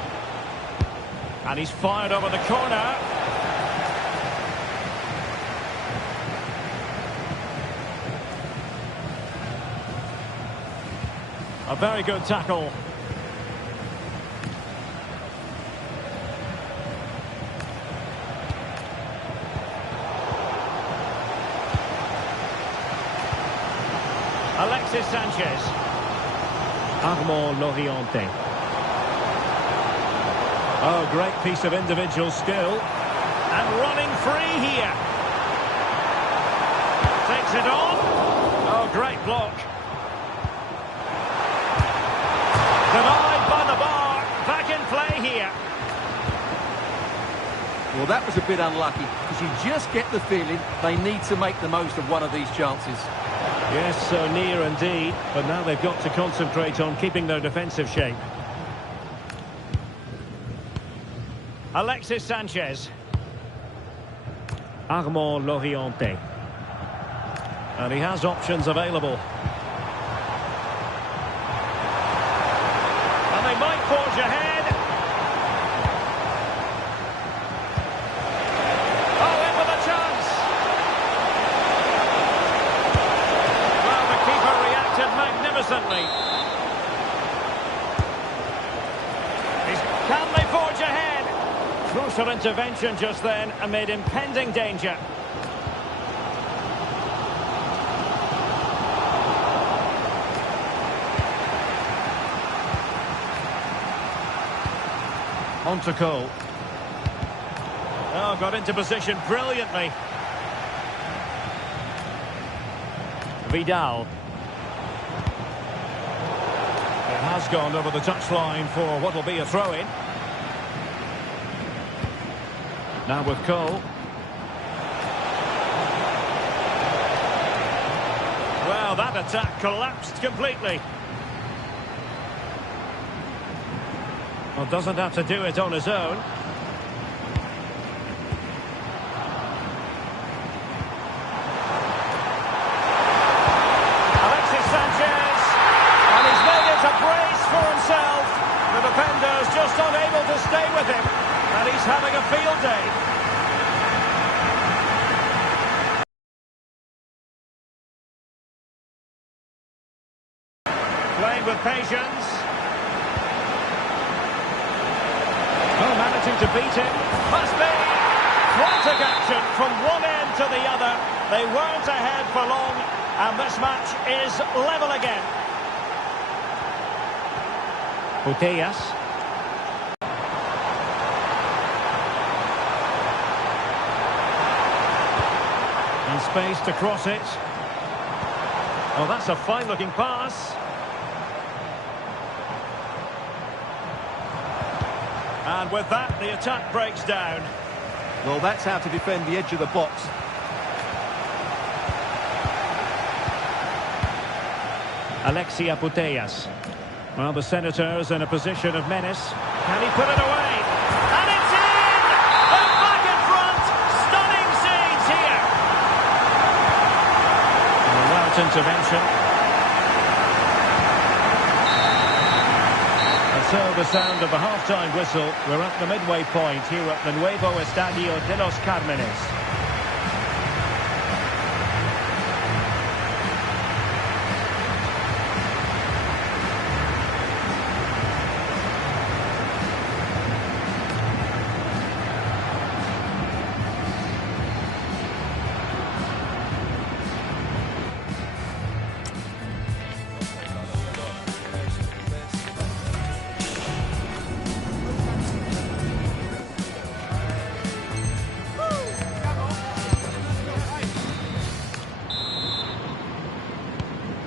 And he's fired over the corner. A very good tackle. Alexis Sanchez. Armand Loriente. Oh, great piece of individual skill. And running free here. Takes it on. Oh, great block. Denied by the bar. Back in play here. Well, that was a bit unlucky, because you just get the feeling they need to make the most of one of these chances. Yes, so near indeed, but now they've got to concentrate on keeping their defensive shape. Alexis Sanchez. Armand Lorienté. And he has options available. And they might forge ahead. Oh, in with a chance. Well, the keeper reacted magnificently. Can they forge ahead? Crucial intervention just then amid impending danger. On to Cole. Oh, got into position brilliantly. Vidal. It has gone over the touchline for what will be a throw-in. Now with Cole. Well, that attack collapsed completely. Well, doesn't have to do it on his own. Alexis Sanchez. And he's made it a brace for himself. The defender's just unable to stay with him. And he's having a field day. Playing with patience. Oh, managing to beat him. Must be. Frantic action from one end to the other. They weren't ahead for long, and this match is level again. Putellas. In space to cross it. Oh, that's a fine-looking pass. And with that, the attack breaks down. Well, that's how to defend the edge of the box. Alexia Putellas. Well, the Senators in a position of menace. Can he put it away? And it's in! They're back in front! Stunning scenes here! And a route intervention. So the sound of the half-time whistle. We're at the midway point here at the Nuevo Estadio de los Cármenes.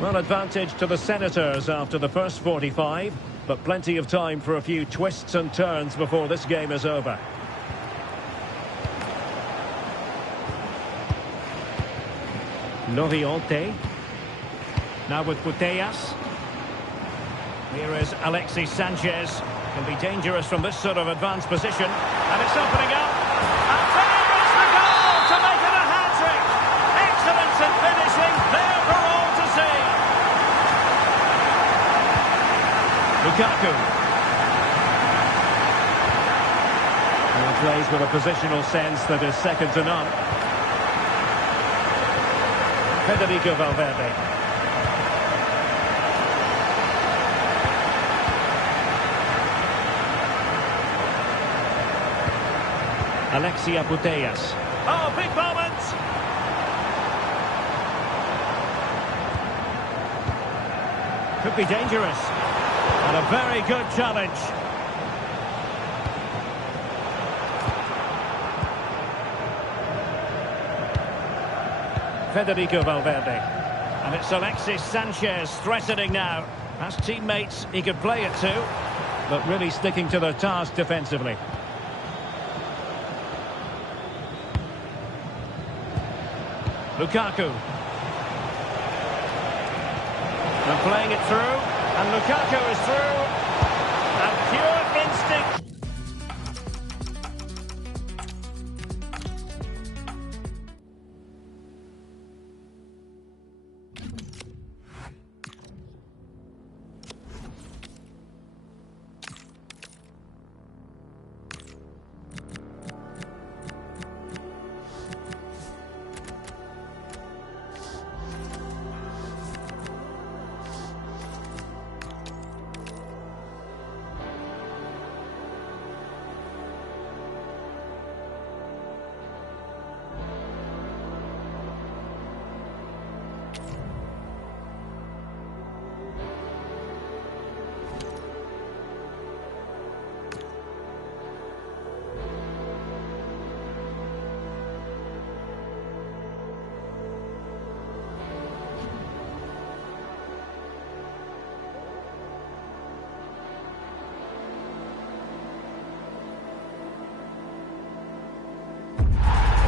Well, advantage to the Senators after the first 45, but plenty of time for a few twists and turns before this game is over. Lorienté. Now with Putellas. Here is Alexis Sanchez. Can be dangerous from this sort of advanced position. And it's opening up. And there is the goal to make it a hat-trick. Excellence in finishing. There for all to see. Lukaku. And plays with a positional sense that is second to none. Federico Valverde. Alexia Putellas. Oh, big moment! Could be dangerous. And a very good challenge. Federico Valverde. And it's Alexis Sanchez threatening now. Has teammates he could play it to, but really sticking to their task defensively. Lukaku. And playing it through, and Lukaku is through, and pure instinct.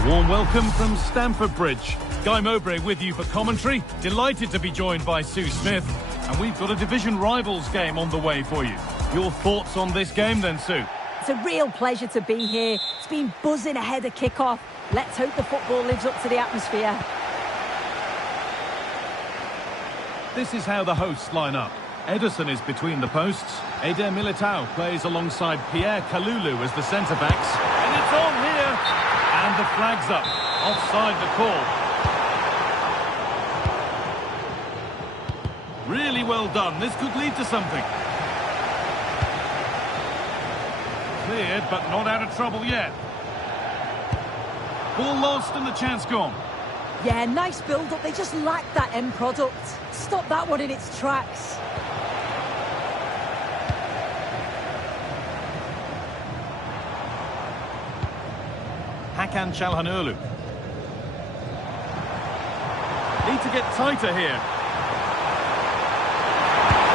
Warm welcome from Stamford Bridge. Guy Mowbray with you for commentary. Delighted to be joined by Sue Smith. And we've got a division rivals game on the way for you. Your thoughts on this game then, Sue? It's a real pleasure to be here. It's been buzzing ahead of kick-off. Let's hope the football lives up to the atmosphere. This is how the hosts line up. Ederson is between the posts. Eder Militao plays alongside Pierre Kalulu as the centre-backs. And it's on here! And the flag's up. Offside the call. Really well done. This could lead to something. Cleared, but not out of trouble yet. Ball lost and the chance gone. Yeah, nice build-up. They just lack that end product. Stop that one in its tracks. Hakan Çalhanoğlu. Need to get tighter here.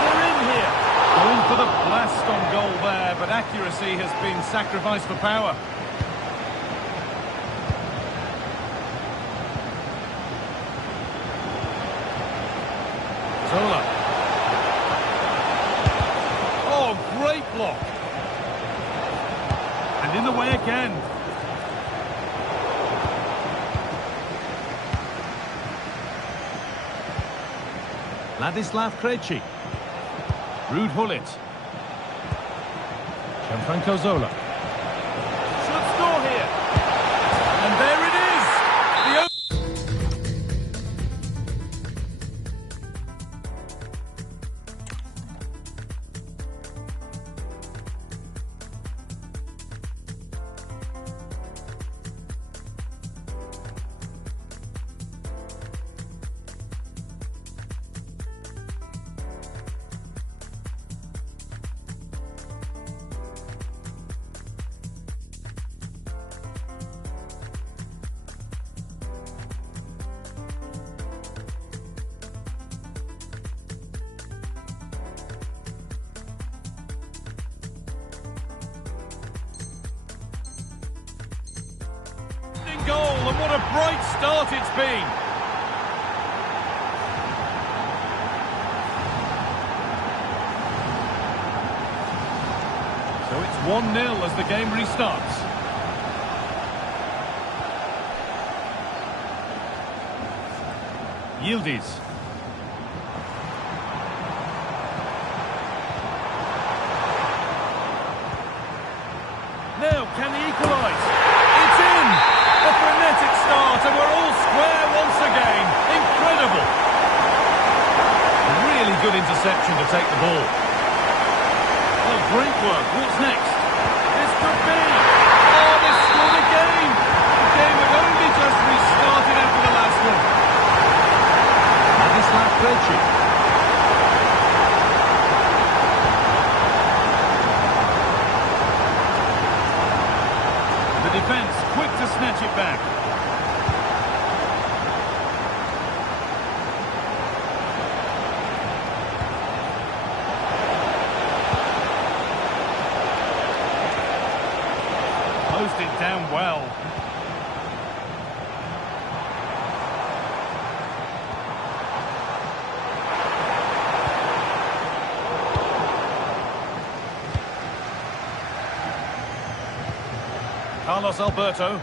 They're in here. Going for the blast on goal there, but accuracy has been sacrificed for power. Zola. Oh, great block. And in the way again. Ladislav Krejci. Ruud Gullit. Gianfranco Zola. Should score here. And there it is. Goal, and what a bright start it's been. So it's 1-0 as the game restarts. Yildiz. Now, can he equalise? It's in! A frenetic start, and we're all square once again. Incredible. Really good interception to take the ball. Oh, great work. What's next? This could be. Oh, they scored again. The game had only just restarted after the last one. Ladislav Krejci. The defence quick to snatch it back. down well. Carlos Alberto.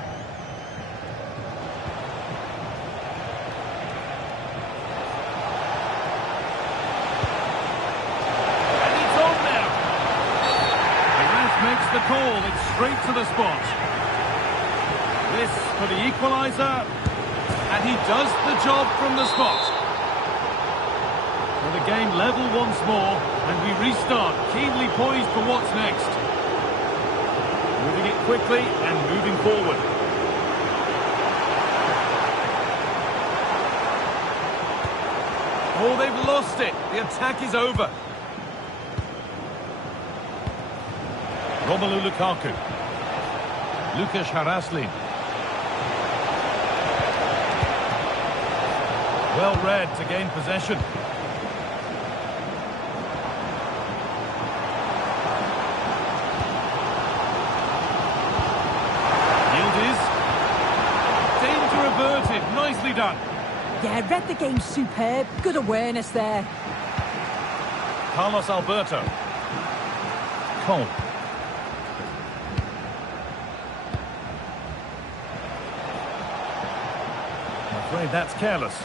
The call, it's straight to the spot. This for the equaliser, and he does the job from the spot. So the game level once more, and we restart, keenly poised for what's next. Moving it quickly and moving forward. Oh, they've lost it. The attack is over. Romelu Lukaku. Lukas Haraslin. Well read to gain possession. Yildiz. Danger averted. Nicely done. Yeah, read the game superb. Good awareness there. Carlos Alberto. Cole. I'm afraid that's careless.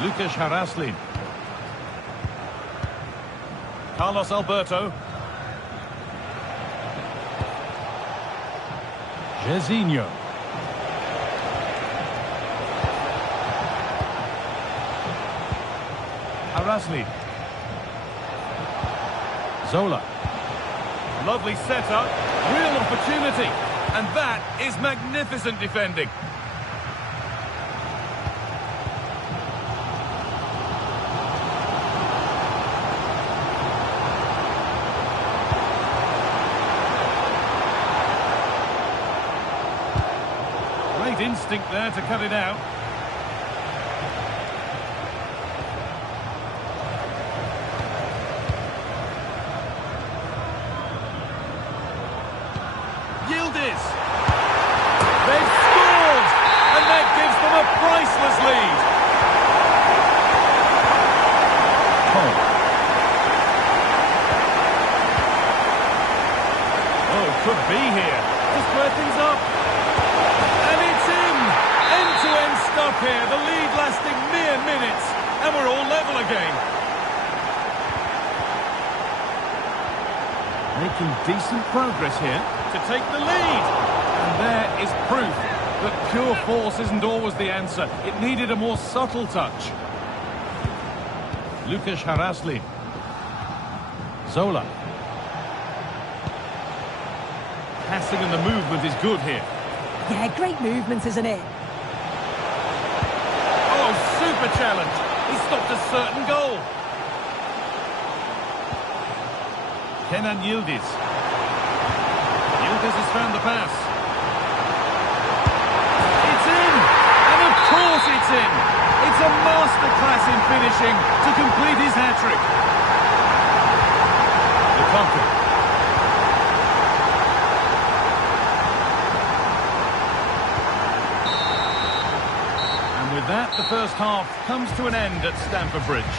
Lukas Haraslin. Carlos Alberto. Jezinho. Haraslin. Zola. Lovely setup, real opportunity, and that is magnificent defending. Great instinct there to cut it out. Yildiz. They've scored, and that gives them a priceless lead. Cole. Oh, could be here. To square things up. And it's in. End-to-end stop here. The lead lasting mere minutes, and we're all level again. Making decent progress here to take the lead. And there is proof that pure force isn't always the answer. It needed a more subtle touch. Lukas Haraslin. Zola. Passing and the movement is good here. Yeah, great movement, isn't it? Oh, super challenge. He stopped a certain goal. Kenan Yildiz. Yildiz has found the pass. It's in! And of course it's in! It's a masterclass in finishing to complete his hat-trick. Lukaku. And with that, the first half comes to an end at Stamford Bridge.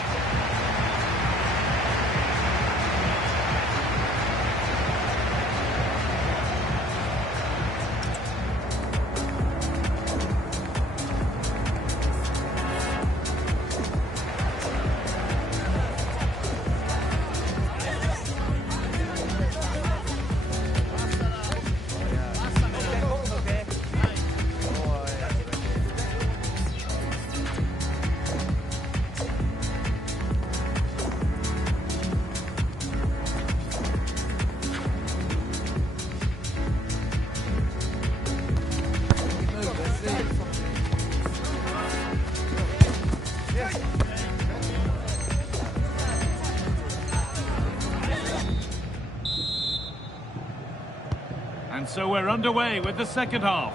And so we're underway with the second half.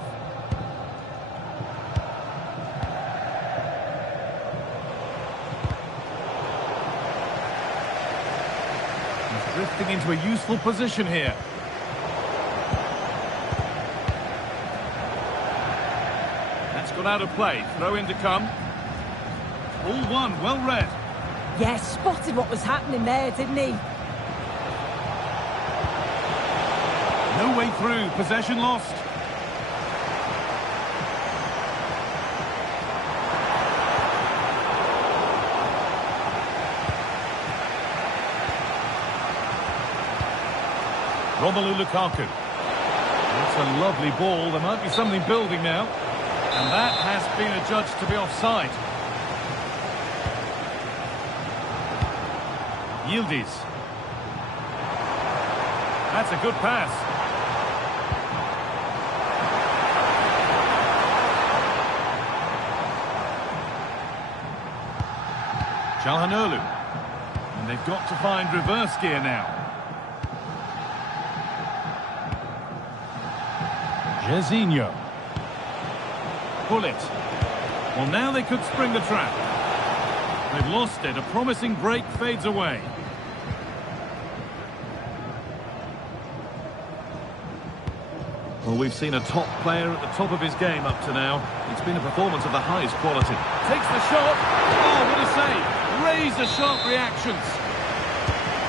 Drifting into a useful position here. That's gone out of play. Throw in to come. All one, well read. Yeah, spotted what was happening there, didn't he? No way through. Possession lost. Romelu Lukaku. That's a lovely ball. There might be something building now. And that has been adjudged to be offside. Yildiz. That's a good pass. Çalhanoğlu. And they've got to find reverse gear now. Jairzinho. Pull it. Well, now they could spring the trap. They've lost it. A promising break fades away. Well, we've seen a top player at the top of his game up to now. It's been a performance of the highest quality. Takes the shot. Oh, what a save. Razor-sharp reactions.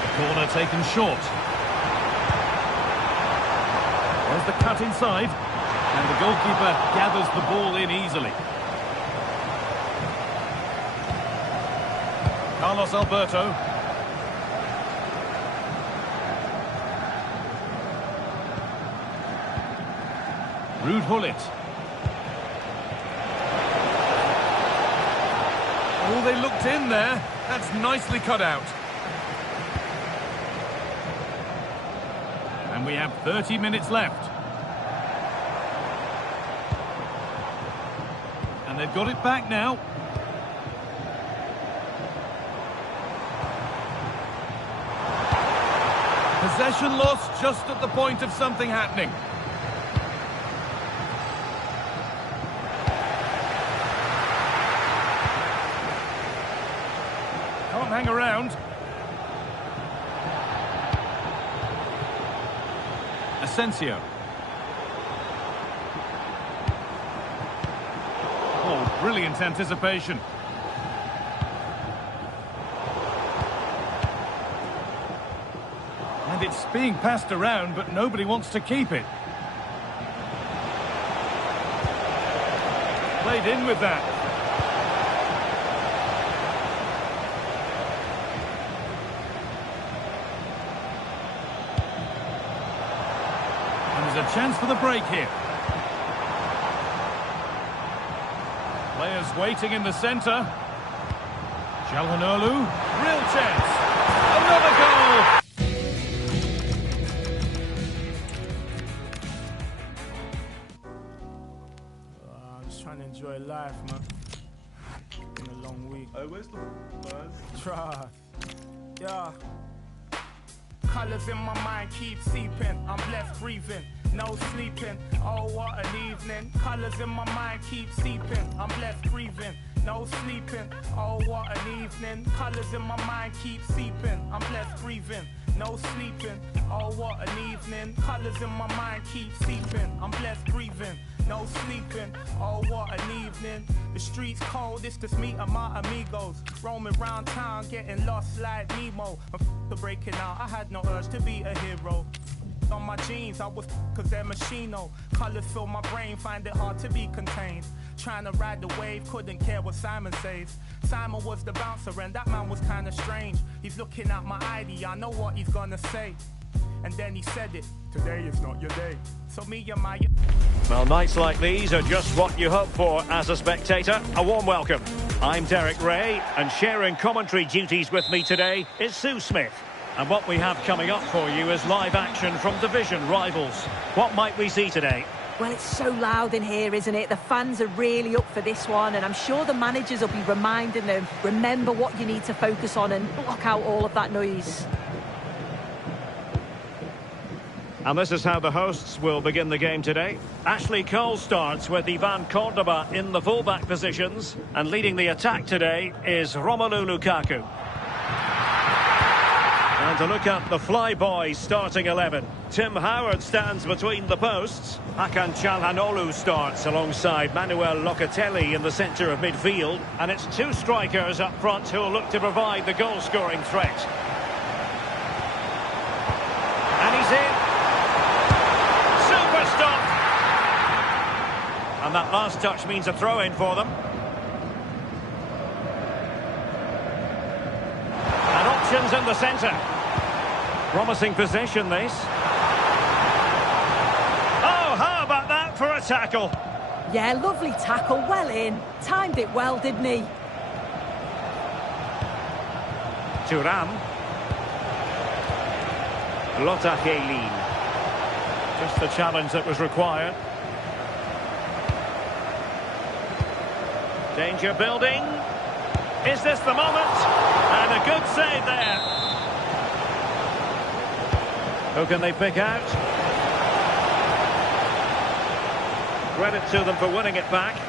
The corner taken short. There's the cut inside. And the goalkeeper gathers the ball in easily. Carlos Alberto. Ruud Gullit. Oh, they looked in there. That's nicely cut out. And we have 30 minutes left. And they've got it back now. Possession lost just at the point of something happening. Can't hang around. Asensio. Oh, brilliant anticipation. And it's being passed around, but nobody wants to keep it. Played in with that. And there's a chance for the break here. Players waiting in the centre. Çalhanoğlu, real chance. Another goal! I'm just trying to enjoy life, man. Been a long week. Oh, where's the bird? Try. Yeah. Colours in my mind keep seeping. I'm blessed breathing, no sleeping. Oh, what an evening. Colours in my mind keep seeping. I'm blessed breathing, no sleeping. Oh, what an evening. Colours in my mind keep seeping. I'm blessed breathing, no sleeping. Oh, what an evening. Colours in my mind keep seeping. I'm blessed breathing, no sleeping. Oh, what an evening. The streets cold, it's just me and my amigos. Roaming round town, getting lost like Nemo. I'm breaking out, I had no urge to be a hero. On my jeans, I was cause they're machino. Colours fill my brain, find it hard to be contained. Trying to ride the wave, couldn't care what Simon says. Simon was the bouncer and that man was kinda strange. He's looking at my ID, I know what he's gonna say. And then he said it, today is not your day. So me and my... Well, nights like these are just what you hope for as a spectator. A warm welcome. I'm Derek Ray, and sharing commentary duties with me today is Sue Smith. And what we have coming up for you is live action from division rivals. What might we see today? Well, it's so loud in here, isn't it? The fans are really up for this one, and I'm sure the managers will be reminding them, remember what you need to focus on and block out all of that noise. And this is how the hosts will begin the game today. Ashley Cole starts with Ivan Cordoba in the fullback positions. And leading the attack today is Romelu Lukaku. And to look at the Flyboys starting 11. Tim Howard stands between the posts. Hakan Çalhanoğlu starts alongside Manuel Locatelli in the centre of midfield. And it's two strikers up front who will look to provide the goal-scoring threat. And he's in. Super stop. And that last touch means a throw-in for them. And options in the centre. Promising possession, this. Oh, how about that for a tackle? Yeah, lovely tackle, well in. Timed it well, didn't he? Thuram. Lothar Jehlin. Just the challenge that was required. Danger building. Is this the moment? And a good save there. Who can they pick out? Credit to them for winning it back.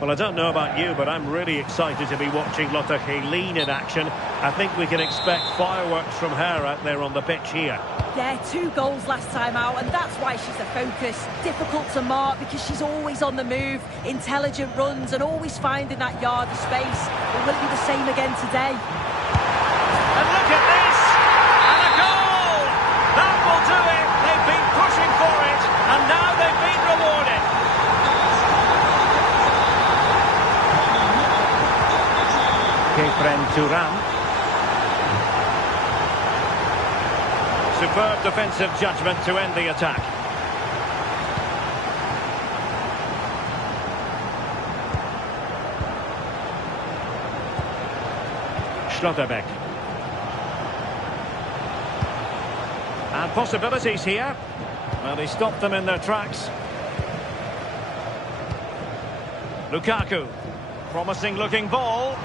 Well, I don't know about you, but I'm really excited to be watching Lothar Jehlin in action. I think we can expect fireworks from her out there on the pitch here. Yeah, 2 goals last time out, and that's why she's the focus. Difficult to mark because she's always on the move, intelligent runs, and always finding that yard of space. But will it be the same again today? And look at this! And a goal! That will do it! They've been pushing for it, and now they've been rewarded. Khéphren Thuram. Superb defensive judgment to end the attack. Schlotterbeck. And possibilities here. Well, he stopped them in their tracks. Lukaku. Promising looking ball.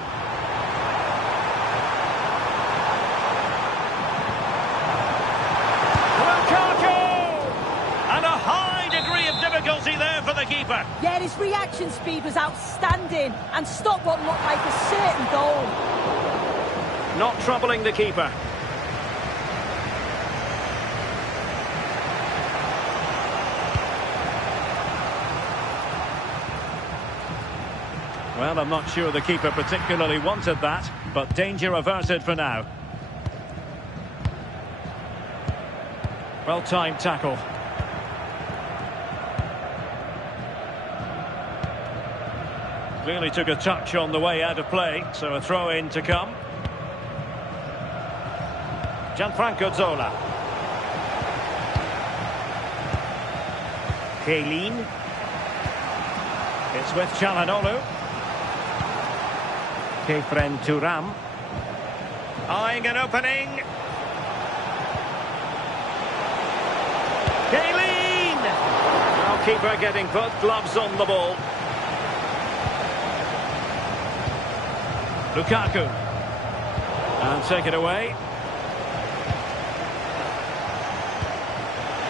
Difficulty there for the keeper. Yeah, his reaction speed was outstanding and stopped what looked like a certain goal. Not troubling the keeper. Well, I'm not sure the keeper particularly wanted that, but danger averted for now. Well-timed tackle. Clearly took a touch on the way out of play, so a throw-in to come. Gianfranco Zola. Jehlin. It's with Çalhanoğlu. Khéphren Thuram. Eyeing an opening. Jehlin! Now keeper getting both gloves on the ball. Lukaku. And take it away.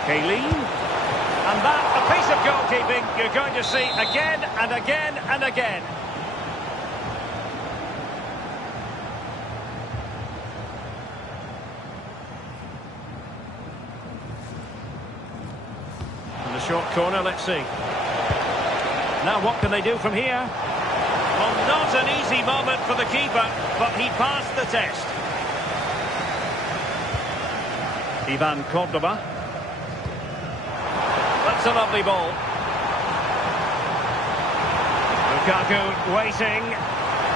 Jehlin. And that, a piece of goalkeeping you're going to see again and again and again. And the short corner, let's see. Now what can they do from here? Well, not an easy moment for the keeper, but he passed the test. Ivan Cordoba. That's a lovely ball. Lukaku waiting.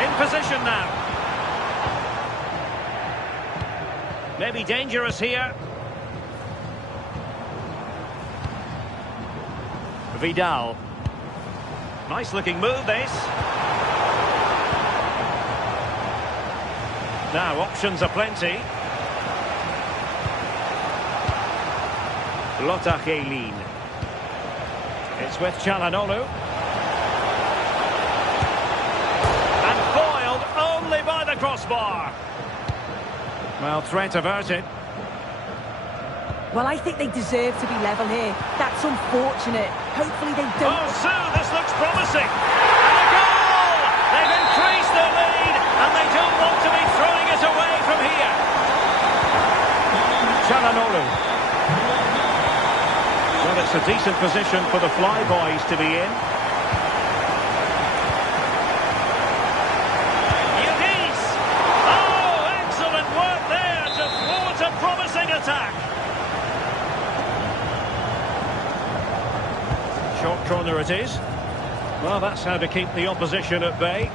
In position now. Maybe dangerous here. Vidal. Nice looking move, this. Now, options are plenty. Lothar Jehlin. It's with Çalhanoğlu. And foiled only by the crossbar. Well, threat averted. Well, I think they deserve to be level here. That's unfortunate. Hopefully they don't... Oh, Sue, this looks promising. And a goal! They've increased a decent position for the Flyboys to be in. Yildiz! Oh, excellent work there to thwart a promising attack. Short corner it is. Well, that's how to keep the opposition at bay.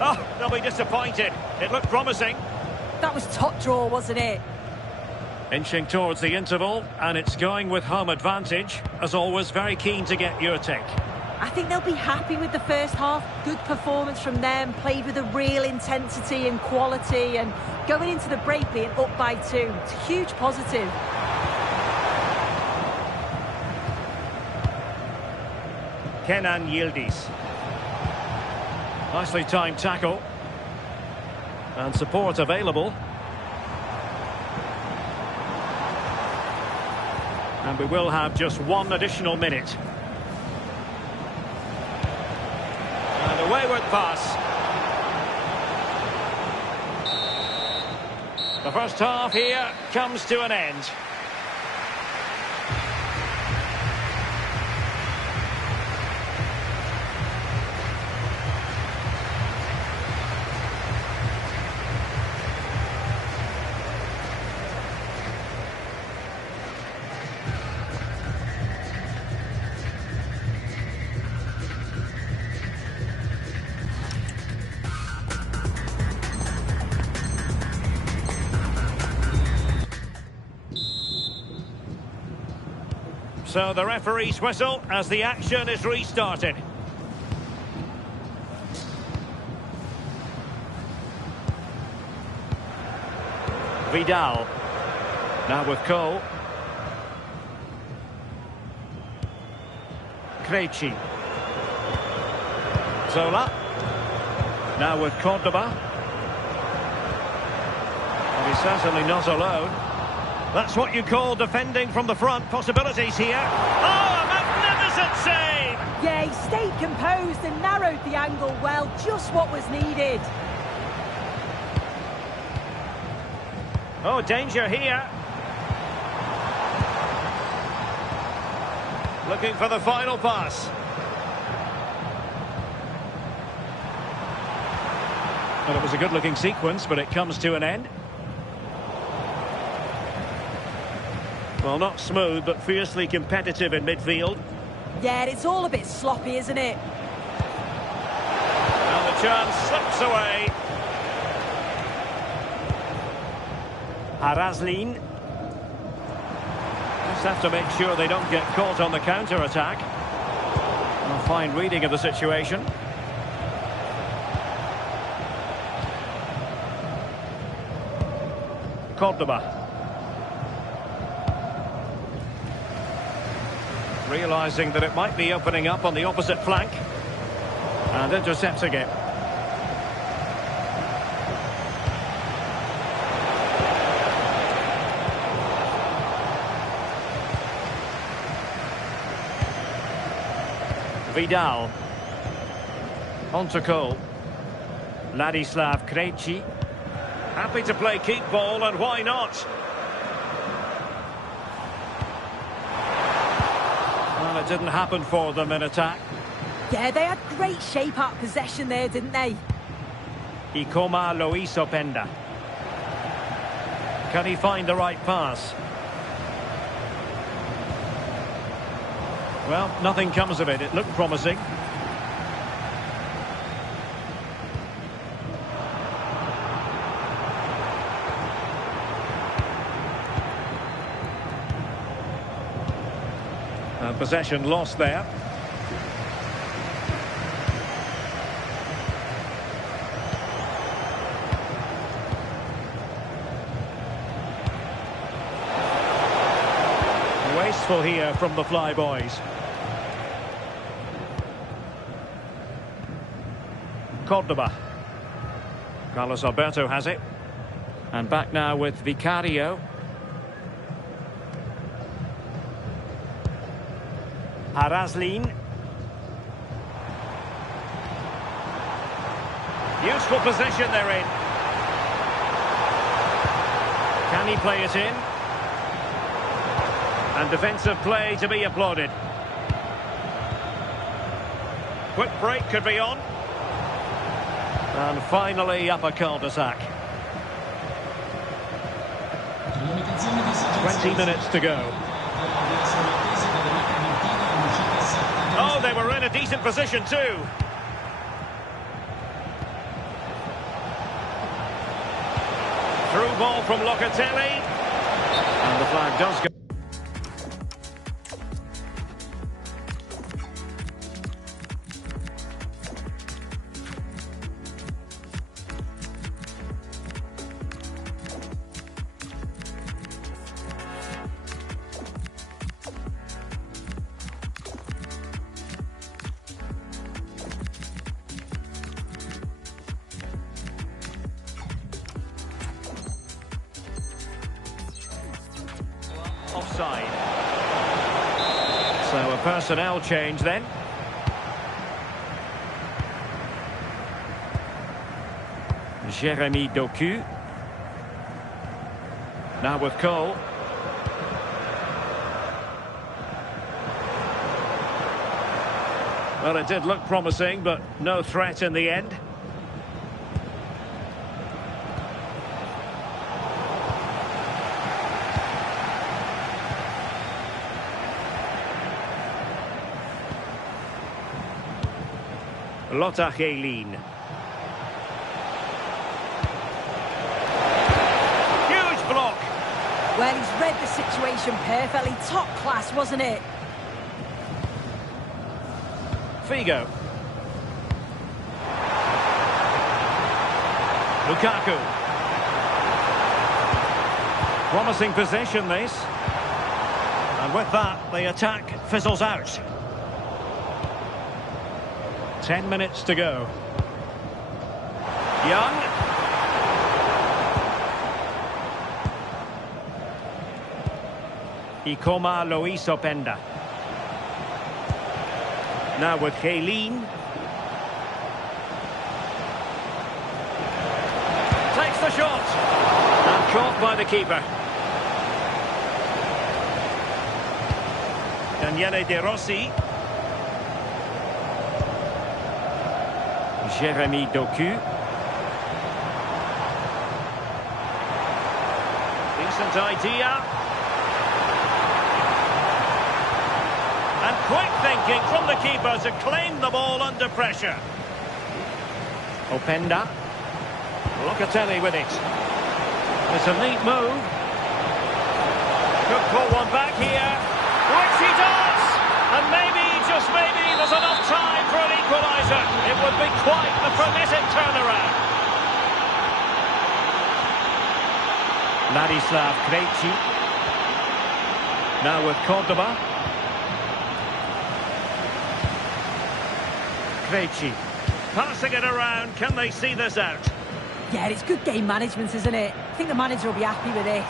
Oh, they'll be disappointed. It looked promising. That was top draw, wasn't it? Inching towards the interval, and it's going with home advantage. As always, very keen to get your take. I think they'll be happy with the first half. Good performance from them, played with a real intensity and quality, and going into the break being up by 2. It's a huge positive. Kenan Yildiz. Nicely timed tackle. And support available. And we will have just 1 additional minute. And a wayward pass. The first half here comes to an end. So the referee's whistle as the action is restarted. Vidal. Now with Cole. Krejci. Zola. Now with Cordoba. And he's certainly not alone. That's what you call defending from the front. Possibilities here. Oh, a magnificent save! Yeah, he stayed composed and narrowed the angle well. Just what was needed. Oh, danger here. Looking for the final pass. Well, it was a good-looking sequence, but it comes to an end. Well, not smooth, but fiercely competitive in midfield. Yeah, it's all a bit sloppy, isn't it? And the chance slips away. Arazlin. Just have to make sure they don't get caught on the counter-attack. A fine reading of the situation. Cordoba. Realising that it might be opening up on the opposite flank. And intercepting it. Vidal. On to Cole. Ladislav Krejci. Happy to play keep ball, and why not? Well, it didn't happen for them in attack. Yeah, they had great shape out possession there, didn't they? Ikoma Lois Openda. Can he find the right pass? Well, nothing comes of it. It looked promising. Possession lost there. Wasteful here from the Flyboys. Cordoba. Carlos Alberto has it. And back now with Vicario. Arazlin. Useful position they're in. Can he play it in? And defensive play to be applauded. Quick break could be on. And finally up a cul-de-sac. 20 minutes to go. Oh, they were in a decent position too. Through ball from Locatelli. And the flag does go. Offside. So a personnel change then. Jeremy Doku. Now with Cole. Well, it did look promising, but no threat in the end. Lotta Gaylin. Huge block. Well, he's read the situation perfectly. Top class, wasn't it? Figo. Lukaku. Promising possession, this. And with that, the attack fizzles out. 10 minutes to go. Young. Ikoma Lois Openda. Now with Gaylin. Takes the shot. And caught by the keeper. Daniele De Rossi. Jeremy Doku. Decent idea. And quick thinking from the keeper to claim the ball under pressure. Openda. Locatelli with it. It's a neat move. Could pull one back here. Which he does! And maybe, just maybe, there's enough time for an equaliser. It would be quite the frenetic turnaround. Ladislav Krejci. Now with Cordoba. Krejci. Passing it around. Can they see this out? Yeah, it's good game management, isn't it? I think the manager will be happy with this.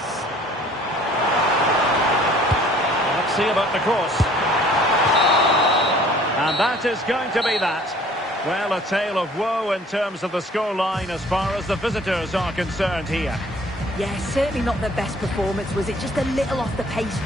Let's see about the cross. And that is going to be that. Well, a tale of woe in terms of the scoreline as far as the visitors are concerned here. Yeah, certainly not their best performance, was it? Just a little off the pace.